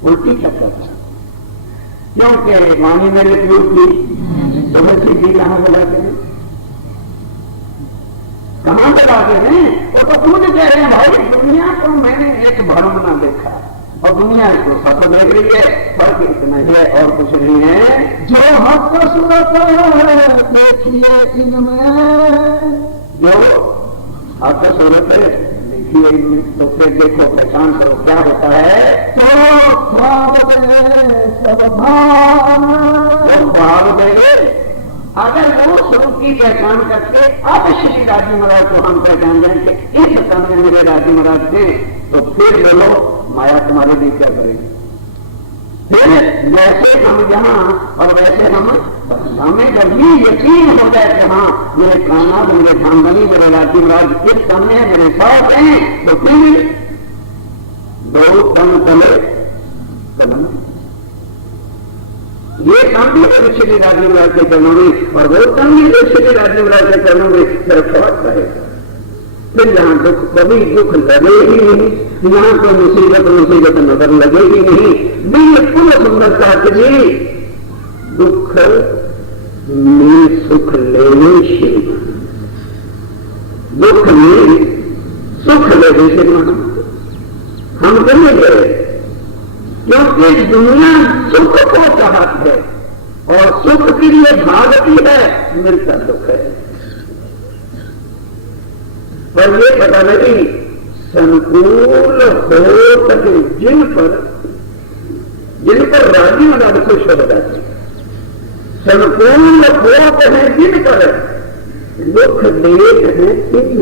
उल्टी चक्कर था क्योंकि वाणी मेरे उपयोग की तो मैं सीधी कहां बुलाते हैं, कहां बुलाते हैं? वो तो खुद कह रहे हैं भाई दुनिया को मैंने एक भ्रम ना देखा और दुनिया इसको सफल देख रही है। फर्क इतना है और कुछ नहीं है। जो हक सूरत देखिए इनमें, जो हक सूरत देखिए इनमें, तो फिर देखो पहचान करो क्या होता है। तो ख्वाब दे अगर वो स्वरूप की पहचान करके अब श्री राजी महाराज को हम पहचान जाए कि इस समय मेरे राजी महाराज थे, तो फिर बोलो माया तुम्हारे लिए क्या करेगी। फिर जैसे हम यहाँ और वैसे हमें जब ये यकीन हो जाए कि हाँ मेरे प्राणनाथ मेरे धामधनी मेरे राजी महाराज इस समय मेरे साथ हैं, तो फिर दो कम चले कदम ये काम भी श्री राजी महाराज के चरणों में और वो काम भी श्री राजी महाराज के चरणों में रखवाट रहेगा। फिर यहाँ दुख कभी दुख लगे ही नहीं, यहाँ कोई मुसीबत नजर लगेगी नहीं। बिल्कुल सुंदरता के लिए दुख में सुख लेने श्री दुख में सुख लेने से हम कहीं गए क्योंकि दुनिया सुख को चाहती है और सुख के लिए भागती है, मिलता दुख है। और ये पता लगी संकुल हो सके जिन पर राजी मना खुश हो जाते, संकुल होत है जिन पर दुख देख है तिन।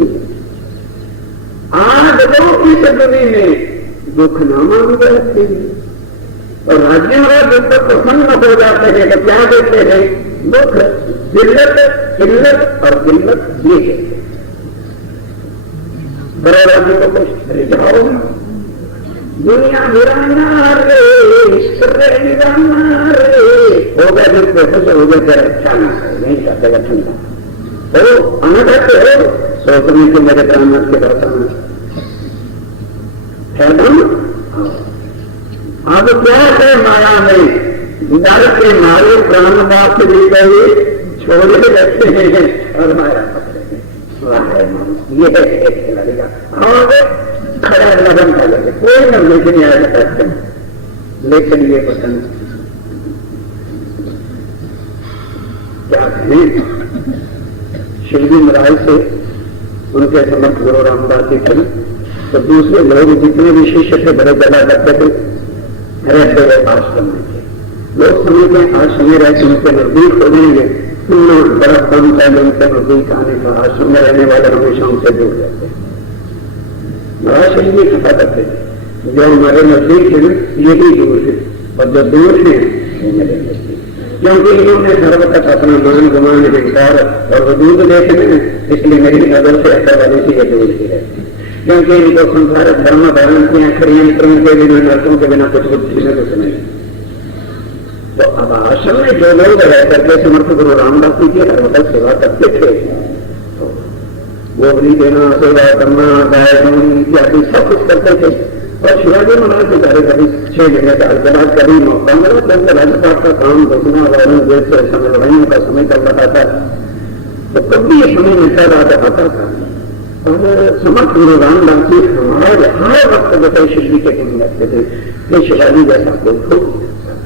आज लोग इस दुनिया में दुख न मान जाते हैं और राज्य में जब तक प्रसन्न हो जाते हैं तो क्या देते हैं? दुख, दिल्लत, किल्लत और किल्लत ये है। बड़े राज्य को कुछ रिझाओ, दुनिया वीराना रे वीराना रे हो गया, जिसको खुश हो गया फिर अच्छा ना है, नहीं चाहते ठंडा तो अनुभव हो सोचने के मेरे प्राणनाथ के दर्शन है। अब क्या है माया में डर के मारे प्राणनाथ भी कहे छोड़े रखते हैं और माया पकड़े हैं। ये है लड़ेगा और खड़ा लगन कर लगे, कोई न लेकिन आया करते हैं। लेकिन ये पसंद क्या कहें, शिवजी महाराज से उनके समर्थ गुरु रामदास जी थे तो दूसरे लोग जितने भी शिष्य थे बड़े जगह करते थे, रहते हुए आश्रम में थे। लोग समझते हैं आश्रम में रहते उनके नजदीक हो जाएंगे, बर्फ कम पहले उनके नजदीक आने का, आश्रम में रहने वाले हमेशा उनसे दूर रहते हैं। महाराज शिव जी कथा करते थे जो हमारे नजदीक है यही दूर है और जो दूर है वो मेरे नजदीक, क्योंकि इन्होंने सर्वतक अपना मान गुमान विकार और वजूद देखे में, इसलिए मेरी नजर से असर वाली सी दूर ही रहती, क्योंकि इनको संसार धर्म धारण की आखिरी यंत्रों के बिना नर्कों के बिना कुछ बुद्धि में कुछ नहीं। तो अब आश्रम में जो लोग रह करके समर्थ गुरु रामदास जी की सर्वतक सेवा करते थे, तो गोबरी देना, सेवा करना, गाय धोनी इत्यादि सब कुछ करते थे। और शिवाजी महाराज के कार्य कभी 6 महीने साल के बाद कभी 15 दिन राज्यपाल का काम देखना औरंगजेब से समय लड़ाइयों का समय चल रहा था, तो कभी ये समय मिलता रहा था। और समर्थ गुरु रामदास जी हमारे हर वक्त बताए शिव जी के दिन लगते थे कि शिवाजी जैसा कोई हो।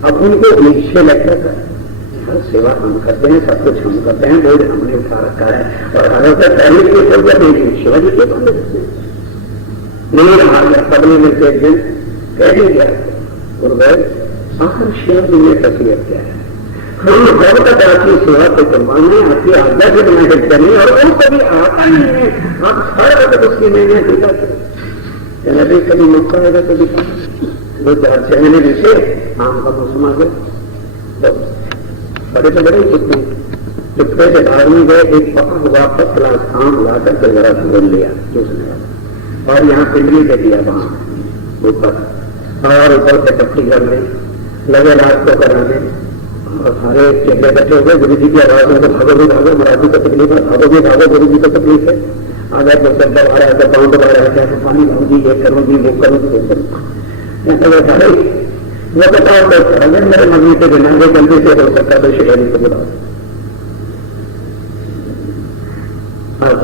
अब उनको निश्चय लगता था हर सेवा हम करते हैं, सब कुछ हम करते हैं, बोझ हमने उठा रखा है और हर पहले के सब नहीं शिवाजी के बंद नहीं हमारे पदवी में से दिन कह दिया गुरुदेव आखिर शिव जी ने तस्वीर क्या है, हम बहुत आपकी सेवा को करवाने आपकी आज्ञा से बना के करनी और वो कभी आता नहीं है, आप हर वक्त उसकी मैंने टीका करें अभी कभी मौका आएगा कभी 2-4 महीने पीछे आम का मौसम आ गया तो बड़े से बड़े कितने चुपके से भाग में गए, एक पका हुआ पतला आम ला करके जरा सुगन लिया चूसने वाला और यहाँ पिंडली दे दिया वहां ऊपर और ऊपर से पट्टी कर ले लगे रात को कराने और सारे चेहरे बैठे हुए गुरु जी की आवाज में भागो भी भागो, महाराज जी को तकलीफ है, भागो भी भागो, गुरु जी को तकलीफ है, अगर तो सब दबा रहा है तो पाँव दबा रहा है, क्या पानी लाओ जी, ये करो जी, वो करो वो करो, वो बताओ तो अगर मेरे मम्मी के बिना वो जल्दी से हो सकता तो शिवाजी को बुलाओ। अब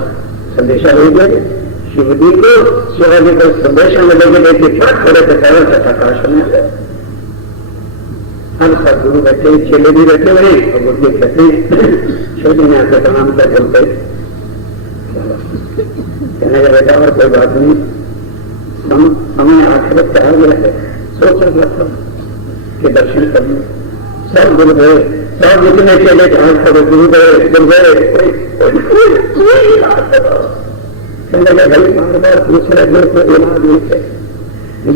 संदेशा हो गया शिवजी को, शिवाजी को संदेशा मिलेगी लेकिन क्या थोड़े से कारण से प्रकाश में गया। हम सब गुरु बैठे, चेले भी बैठे हुए और बुद्धि कहते शिवजी ने आके प्रणाम कर बोलते कहने का बेटा और कोई बात नहीं, समय आखिरत कहा गया है, सोचा गया था कि दर्शन करने सब गुरुदेव सब जितने चेले जहां खड़े गुरुदेव कहने भाई बार बार पूछ रहे मेरे को इलाज नहीं है।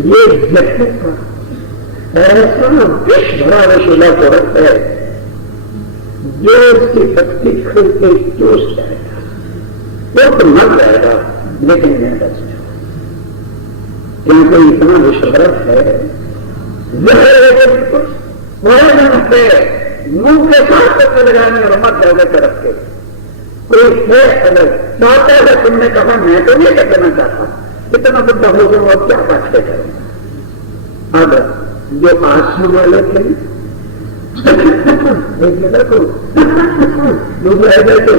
ये जगत का ऐसा विष भरा रशीला पुरुष है जो उसकी शक्ति खुद के चूस जाएगा, वो तो मर जाएगा लेकिन मैं बच जाऊं, क्योंकि इतना विषभरत है मुंह के साथ तक लगाने और मत जगह तरफ के कोई है अगर चाहता है तुमने कहा मैं तो नहीं करना चाहता, कितना बुद्धा हो गया और क्या बात करें। अब जो आश्रम वाले थे एक जगह को दूसरा जैसे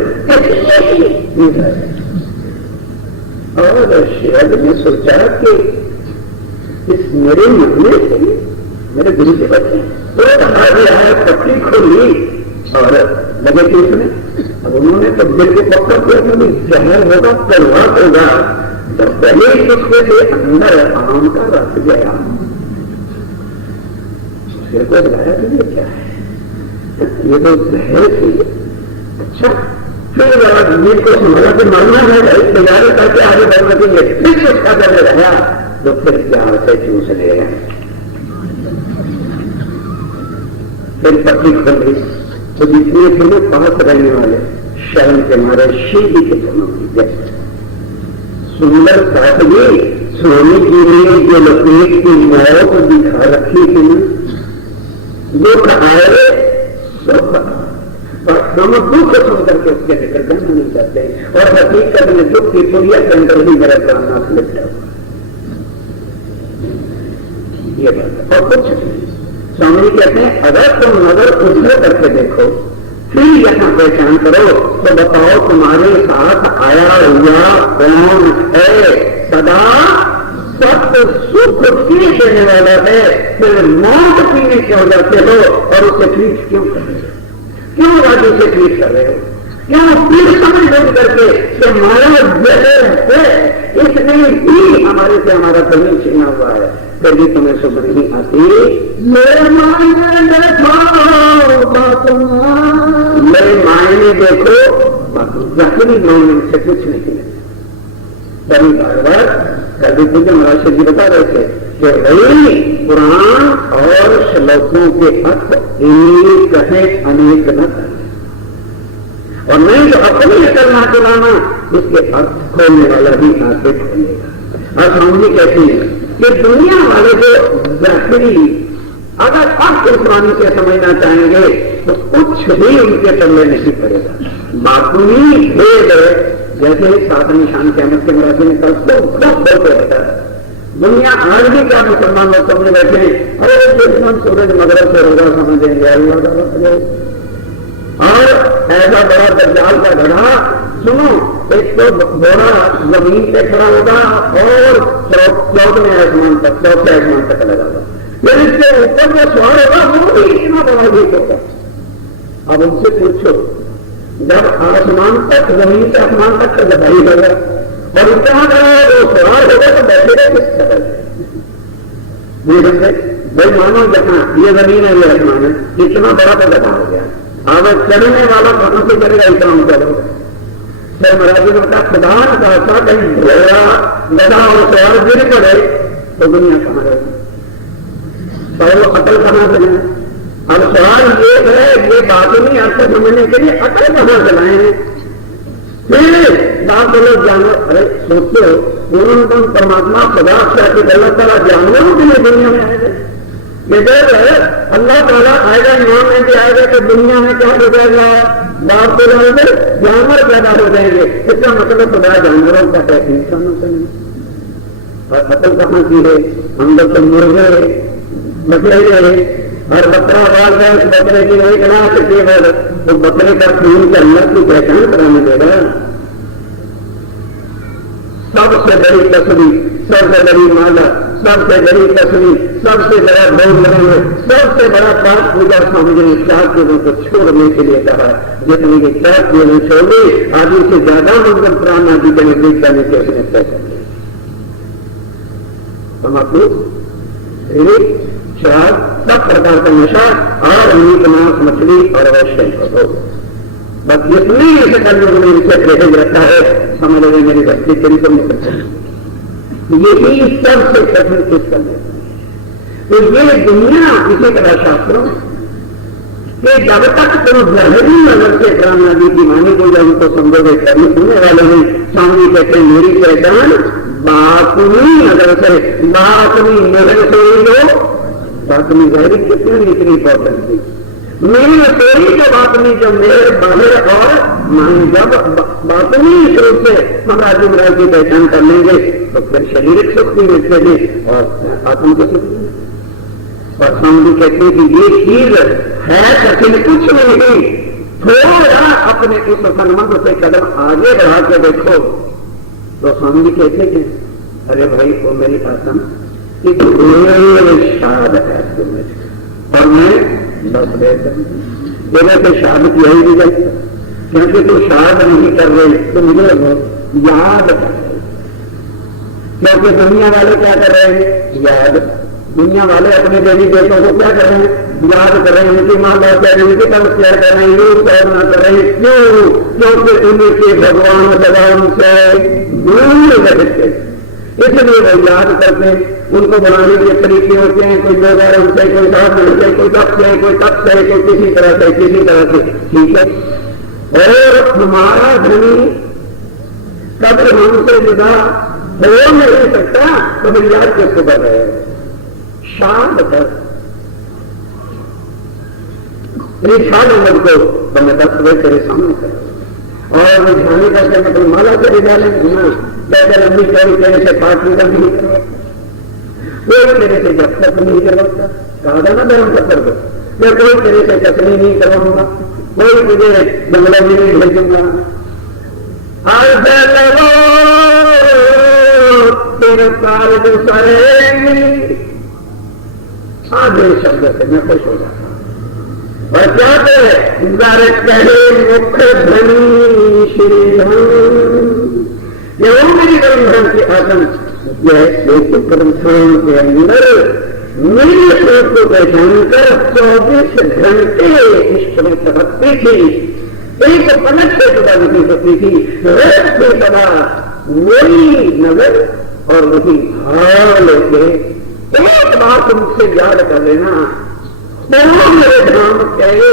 और शेर ने सोचा कि इस मेरे मिलने से मेरे गुरु देवत है तो हमारे यहाँ पट्टी खोली और लगे थे उसमें अब उन्होंने तो दिल के पक्का किया कि जहर होगा कड़वा होगा, तो पहले ही उसके से अंदर आम का रस गया, फिर को बताया कि ये क्या है, ये तो जहर थी। अच्छा, फिर जीव को समझा कि मरना है भाई, तैयारी करके आगे बढ़ सकेंगे, फिर उसका जब रहा तो फिर प्यार से चूस ले, फिर पति खोल गई। तो जितने थे पास रहने वाले शर्म के मारे शिव जी के समान जैसे सुंदर साथी सोने के लिए जो लपेट की मौत दिखा रखी थी, दुख आए और हम दुख सुनकर के उसके निकल जाना नहीं चाहते, और हकीकत में दुख की पुरिया के अंदर भी मेरा प्राणा लिखा हुआ ये बात। और कुछ स्वामी कहते हैं अगर तुम नजर उधर करके देखो फिर यहां पहचान करो तो बताओ तुम्हारे साथ आया हुआ कौन है, सदा सत्य सुख की देने वाला है, फिर मौत पीने क्यों जाते हो और उसे ट्रीट क्यों कर रहे हो, क्यों राजू से ट्रीट कर रहे हो, क्यों फिर समझ नहीं करके कि माया जहर है, इसलिए ही हमारे से हमारा कहीं छीना हुआ है, फिर भी तुम्हें सुध नहीं आती। मेरे मायने देखो जाहिरी मायने से कुछ नहीं है। कभी बार कभी पूज्य महाराज जी बता रहे थे कि भाई पुराण और श्लोकों के अर्थ एक है अनेक न करें, और नहीं तो अपनी करना चलाना उसके अर्थ खोलने वाला भी आगे खोलेगा। और स्वामी कहती है कि दुनिया वाले जो जाहिरी अगर अर्थ पुरानी से समझना चाहेंगे तो कुछ भी उनके तले नहीं पड़ेगा। बातुनी भेद जैसे सात निशान के अमृत के मराठी में करते बोलते रहता है, दुनिया आज भी क्या मुसलमान लोग समझ बैठे हैं, अरे दुश्मन सूरज मगरब से होगा समझेंगे, और ऐसा बड़ा दज्जाल का घड़ा सुनो, एक तो घोड़ा जमीन पे खड़ा होगा और चौथे आसमान तक लगा होगा, लेकिन इसके ऊपर जो सवार होगा वो भी इतना बड़ा भी होगा। अब उनसे पूछो जब आसमान तक जमीन से आसमान तक तो दबाई होगा और इतना बड़ा वो सवार होगा तो बैठेगा किस तरह से, भाई मानो जहां ये जमीन है ये आसमान है, इतना बड़ा तो दबा हो गया, अब चढ़ने वाला कहां से करेगा, इतना ऊंचा होगा। फिर महाराज जी ने बताया खुदा ने कहा कहीं घोड़ा गधा और सवार गिर पड़े तो दुनिया कहां रहेगी, और वो अकल कहां से जाए। अब सवाल ये है, ये बात नहीं आपको समझने के लिए अकल कहां से लाए हैं। फिर बात लोग जानवर, अरे सोचो उन्होंने परमात्मा खुदा से अल्लाह ताला जानवरों के लिए दुनिया में आएगा, ये देख रहे अल्लाह ताला आएगा इमाम में भी आएगा तो दुनिया में क्या हो जाएगा, बाप तो जाएंगे जानवर पैदा हो जाएंगे, इसका मतलब खुदा जानवरों का है इंसानों का नहीं। और अकल कहां की है, हम लोग तो मुर्गे बकरे और बकरा बाल है, उस बकरे की नहीं बना सकते, तो बकरे का खून के अंदर की पहचान कराने देगा। सबसे बड़ी तस्वीर, सबसे बड़ी माला, सबसे बड़ी तस्वीर, सबसे बड़ा भोग लगाने, सबसे बड़ा पाप पूजा समझने, चार चीजों को छोड़ने के लिए कहा, जितनी की चार चीजें छोड़ी आदि से ज्यादा मंगल प्राण आदि के निर्देश करने के उसने तय कर लिया। हम आपको चार सब प्रकार का नशा और मीट मांस मछली और अवश्य करो, बस जितनी इसे कर्म में इसे प्रेरित रहता है समझ रहे मेरी भक्ति तेरी को नहीं कर सकती, यही सबसे कठिन चीज करने। तो ये दुनिया इसी तरह शास्त्रों कि जब तक तुम जहरी नजर से प्राण आदि की मानी को जब उनको समझोगे करने सुनने वाले नहीं, स्वामी कहते मेरी पहचान बातनी नजर से, बातनी नजर से लो, बातनी जहरी कितनी इतनी इंपॉर्टेंट थी, मेरी तेरी जो बातनी जो मेरे बाहर और मान जब बातनी रूप से हम राज्य महाराज की पहचान कर लेंगे तो फिर शारीरिक सुख भी मिलेगी और आत्म को सुख। और स्वामी कहते हैं कि ये चीज है कठिन कुछ नहीं, थोड़ा अपने इस संबंध से कदम आगे बढ़ा के देखो तो स्वामी कहते कि अरे भाई वो मेरी आत्मा शाद है तुम्हें और मैं बस रहता से शाद किया ही नहीं जाता, क्योंकि तू शायद नहीं कर रहे तो मुझे याद कर रहे। क्योंकि दुनिया वाले क्या कर रहे हैं? याद। दुनिया वाले अपने देवी देवताओं को क्या कर रहे हैं? याद कर रहे हैं, उनकी मां बाप कर रहे हैं, उनकी तपस्या कर रहे हैं, योग साधना कर रहे हैं। क्यों? क्योंकि उनके भगवान भगवान से दूर रहते, इसलिए वो याद करते हैं। उनको बनाने के तरीके होते हैं, कोई लोग होते हैं, कोई साथ होते हैं, कोई तप है, कोई तप है, कोई किसी तरह से किसी तरह से। ठीक है। और हमारा धनी कब्र हमसे जुदा हो नहीं सकता, तो फिर याद किसको कर रहे हैं? शाम कर शाम उम्र को हमें 10 बजे तेरे सामने कर और रिझाने करके मतलब माला से रिझा लेंगे ना, क्या लंबी चौड़ी तेरे से 5 मीटर नहीं करवाता, कोई तेरे से जब तक नहीं करवाता, कहा था ना धर्म पत्थर को, मैं कोई तेरे से कसनी नहीं करवाऊंगा, कोई तुझे बंगला में नहीं भेजूंगा। तेरे कार्य सारे आधे शब्द से मैं खुश हो जाता हूं। और क्या कहे मुख धनी श्री धन मेरी ग्रंथन के आसन यह ग्रंथों के अंदर मेरी सोच को पहचान कर 24 घंटे इष्ट में समझती थी, एक पलट से जुदा नहीं सकती थी। रेत से सदा वही नजर और वही भाव लेके एक बात मुझसे याद कर लेना, तो मेरे धाम कहे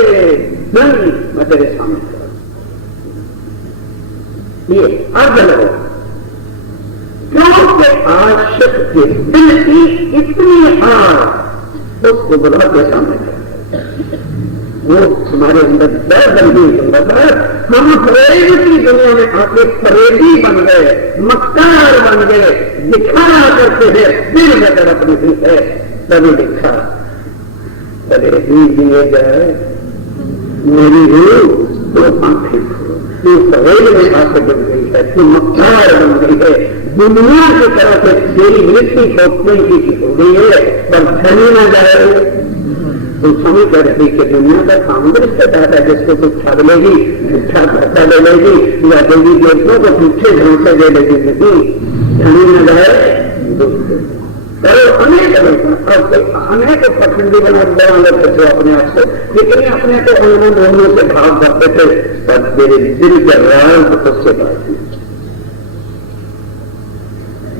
नहीं मैं तेरे सामने कर ये अर्थ लगो। क्योंकि आशिक के दिल की इतनी आग उसको बुला के सामने कर वो तुम्हारे अंदर दर्द नहीं होता। हम प्रेरित की दुनिया में आके प्रेरी बन गए, मक्कार बन गए, दिखाना करते हैं, फिर नजर अपनी भी है तभी दिखा। अरे दिए जाए मेरी रूह तो आंखें तू सवेरे में आके बन गई है, तू मक्कार बन गई है, दुनिया की तरह से तेरी मृत्यु सोचने की हो गई है, पर धनी न जाए तो समझ कर रही कि दुनिया का काम चाहता है जिसको कुछ ठग लेगी, अच्छा पैसा ले लेगी या देवी देवताओं को पीछे ढंग से ले लेगी, धनी न जाए अनेक पखंडी बना लेते थे अपने आप को, लेकिन अपने को उन्होंने दोनों से भाव करते थे, पर मेरे दिल के राज उससे बात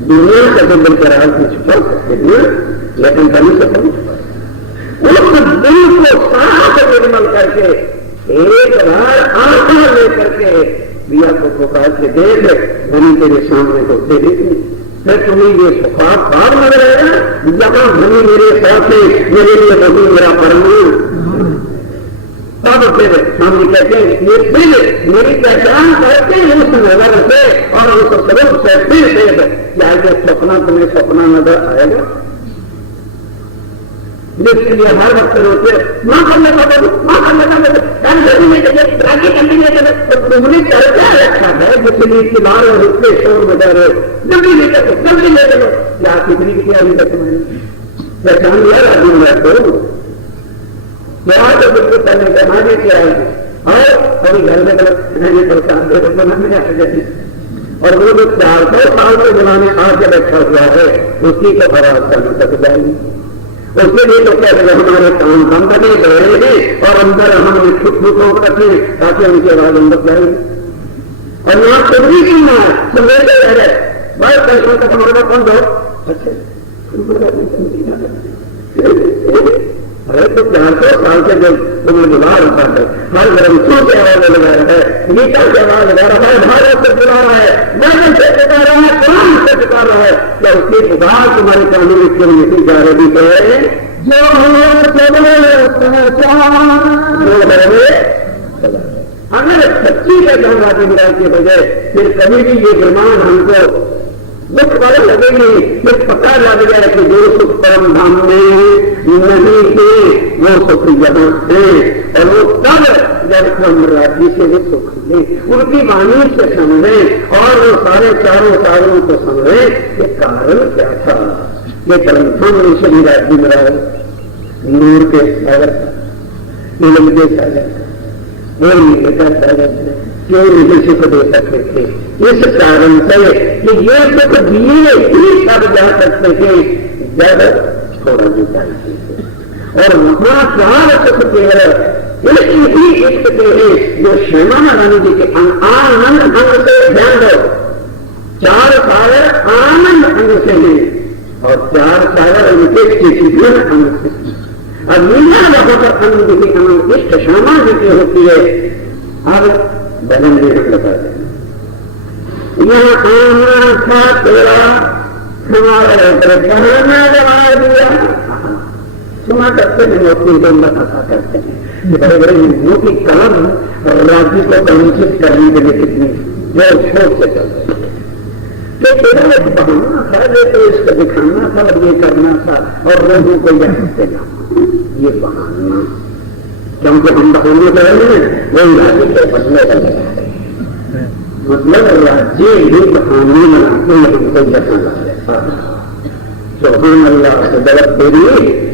दुनिया का जो दिल के राज में छुपा सकते हैं, लेकिन धनी से कभी उस दिल को साफ निर्मल करके एक बार आंखा लेकर के प्रिया को पुकार के देख धनी तेरे सामने को तेरे मैं तुम्हें ये सुखात पार नजर आएगा जहां धनी मेरे साथ मेरे लिए बहू मेरा परमाणु। तब फिर हम कहते हैं ये दिल मेरी पहचान करके उस नजर से और उस स्वरूप से फिर देख क्या ये सपना तुम्हें सपना नजर आएगा, जिसके लिए हर वक्त रोते मां करने का मां करने का नहीं चाहिए राजी करनी नहीं चाहिए, तुमने क्या रखा है जिसलिए किनारे और उसके शोर बजा रहे हो, जल्दी ले चलो जल्दी ले चलो, क्या कितनी किया अभी तक मैंने पहचान लिया राजी में तो क्या तो बिल्कुल पहले करना भी किया और अभी घर में गलत बनाने आ जाती और वो जो 400 साल के जमाने आके बैठा हुआ है उसी को खराब करने तक जाएगी। उसके लिए तो क्या हमारे काम हम बने दौड़े हैं और अंदर हम छुप छुपों को रखें ताकि उनकी आवाज अंदर जाएगी और यहाँ खुद भी सुनना है सुनते रहे बस पैसों तक हमारा कौन दो अरे तो 400 साल से जब तुम्हें बुला रखा है, हर ग्रंथों से आवाज लगा रहा है, गीता से आवाज लगा रहा है, भारत से बुला रहा है, बाइबल से पुकार रहा है, कुरान से पुकार रहा है, क्या उसकी पुकार तुम्हारे कानों में क्यों नहीं जा रही है? अगर सच्ची पहचान राजी मिला के बजाय फिर कभी भी ये ब्रह्मांड हमको दुख वाले लगेंगे, फिर पता लग जाए कि जो सुख परम धाम में नहीं थे वो सुख यहाँ है और वो तब जब ब्रह्म राज्य से वो सुख ले उनकी वाणी से समझे और वो सारे चारों कारणों को समझे ये कारण क्या था। ये ग्रंथों में शनि राज्य मिला नूर के सागर इलम के सागर वो नीले का सागर क्यों नहीं सुख दे सकते थे? इस कारण से कि ये सुख दिए ही तब जा सकते थे जब थोड़ा जुटाई थी। और वहां चार सुख केवल इसी इष्ट के है जो श्रीमानंद जी के आनंद अंग से ध्यान दो। चार सागर आनंद अंग से है और चार सागर उनके चिकित्सा अंग से। अब मीना बहुत अंग की अनंत इष्ट श्यामा जी की होती है। अब बदन भी बता दें यहाँ आना था तेरा हमारा कहना दबा दिया। सुना करते हैं लोग कथा करते हैं बड़े बड़े हिंदुओं की काम राज्य को कलंकित करने के लिए कितनी जोर शोर से चल रहे तो तेरा एक बहाना था तो इसको दिखाना था और ये करना था और लोगों को यह देना ये बहाना क्योंकि हम बहाने कर रहे हैं वही राज्य के बदले बन रहे मतलब राज्य ही बहाने बनाते हमको यहाँ ला रहे सुभान अल्लाह दौलत तेरी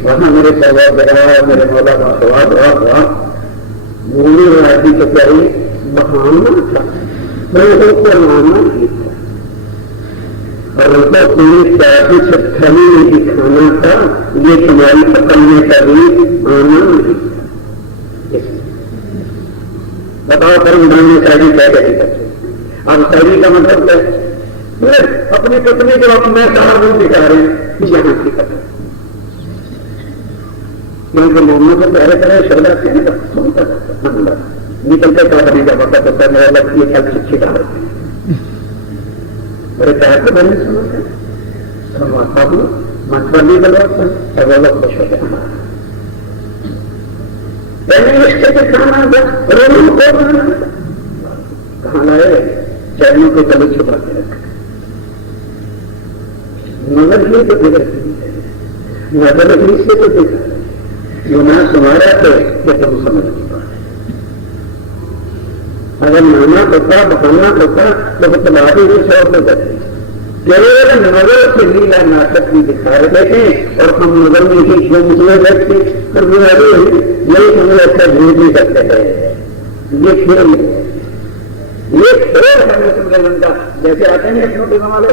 वहां मेरे सर्वोदरा मेरे मौला बाबा भूमि राज्य को चाहिए बहाना था लोगों को लाना ही था और उनको पूरी तरह से खली नहीं दिखाना था। ये तुम्हारी पकड़ने का भी आना नहीं था। बताओ कर्म में शैली क्या नहीं करते। अब शैली का मतलब क्या अपने पत्नी को अपने सारा गुण दिखा रहे हैं कि यहाँ की कथा क्योंकि मोहम्मद को पहले तरह शब्द से निकलते क्या बनेगा वक्त होता है मेरा लगती है कल शिक्षित आ रहे हैं मेरे प्यार को मैंने सुना हूँ मंत्र भी गलत है और लोग खुश होते हैं कहाँ लाए चैनों को तले छुपा के रखा नजर ही तो दिख नजर ही से तो दिखा जो ना तुम्हारा तो ये तुम समझ नहीं पा अगर नाना होता बहाना होता तो बतलाते भी सौ में करते केवल नजर से लीला नाटक भी दिखा रहे थे और हम नजर में ही मुझे व्यक्ति कर यही हमें अच्छा भूल भी करते हैं ये खेल ये खेल है मुसलमान का जैसे आते हैं छोटे वाले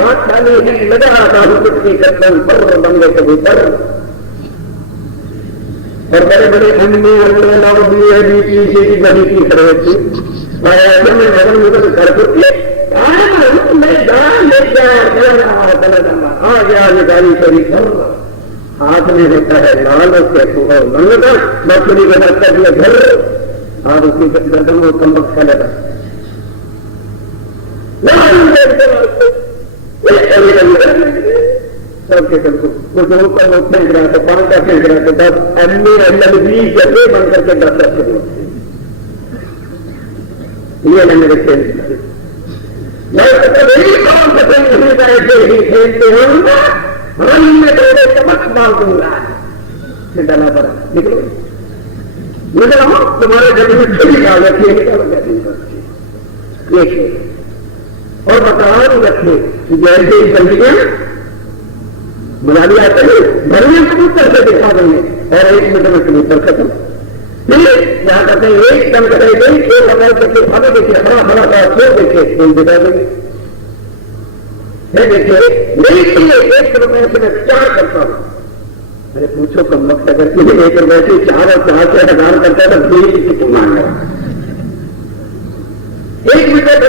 हाथ खाली है लगा कुछ नहीं करता पर बंगले के भीतर और बड़े बड़े अन्य पीछे की बड़ी की तरह थी घर आ गया गाड़ी चोरी हाथ में होता है लाल का बकरी का बच्चा दिया घर और उसी गर्दन में कमबख्त फैलेगा सबके कुछ ऊपर वो फेंक रहा था 5 का फेंक रहा था 10 अन्य जैसे बन करके 10 ये है मेरे खेल खेलते होंगे रंग में थोड़े चमक डाल दूंगा डाला पड़ा निकलो निकलो तुम्हारे घर में छुरी डाल रखी है और बताओ रखे जैसे ही चलिए बुलाली आते हैं घर में कबूतर से दिखा देंगे और 1 मिनट में कबूतर खत्म यहाँ कहते हैं एकदम करेंगे खेल लगाए देखिए हमें देखिए बड़ा बड़ा का खेल देखिए खेल दिखा देंगे देखिए 1 रुपये से मैं क्या करता हूँ अरे पूछो कम वक्त अगर किसी 1 रुपये से 4 और 4 से 1000 करता है तो 2 की मांग रहा 1 मिनट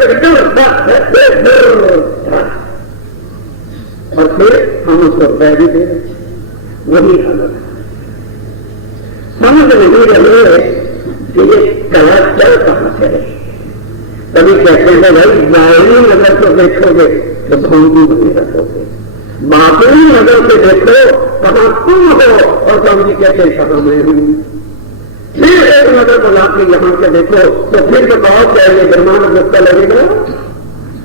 और फिर हम उसको रुपया भी दे वही हालत है समझ नहीं रहे कि ये कला क्या कहां से है कभी कहते हैं भाई बाहरी नजर को देखोगे तो भौंकी बनी रखोगे बातनी नजर से देखो कहां तुम हो और कभी कहते कहां मैं हूं फिर एक नजर को लाके यहां से देखो तो फिर तो बहुत चाहिए ब्रह्मांड गुप्ता लगेगा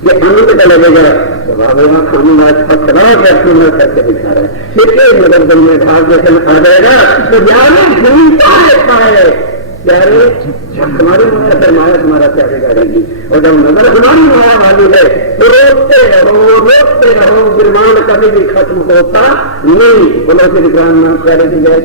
ये आनंद का लगेगा तो बाबा खानी आज पकड़ा व्यक्ति में करके दिखा रहे हैं फिर नजर दिल में भाग जैसे आ जाएगा तो ज्यादा घूमता रहता है प्यारे हमारी माया फिर माया तुम्हारा क्या बिगाड़ेगी और जब नजर हमारी माया वाली है तो रोकते रहो ब्रह्मांड कभी भी खत्म होता नहीं बोलो कि विज्ञान में प्यारे की जय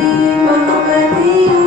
महागणपति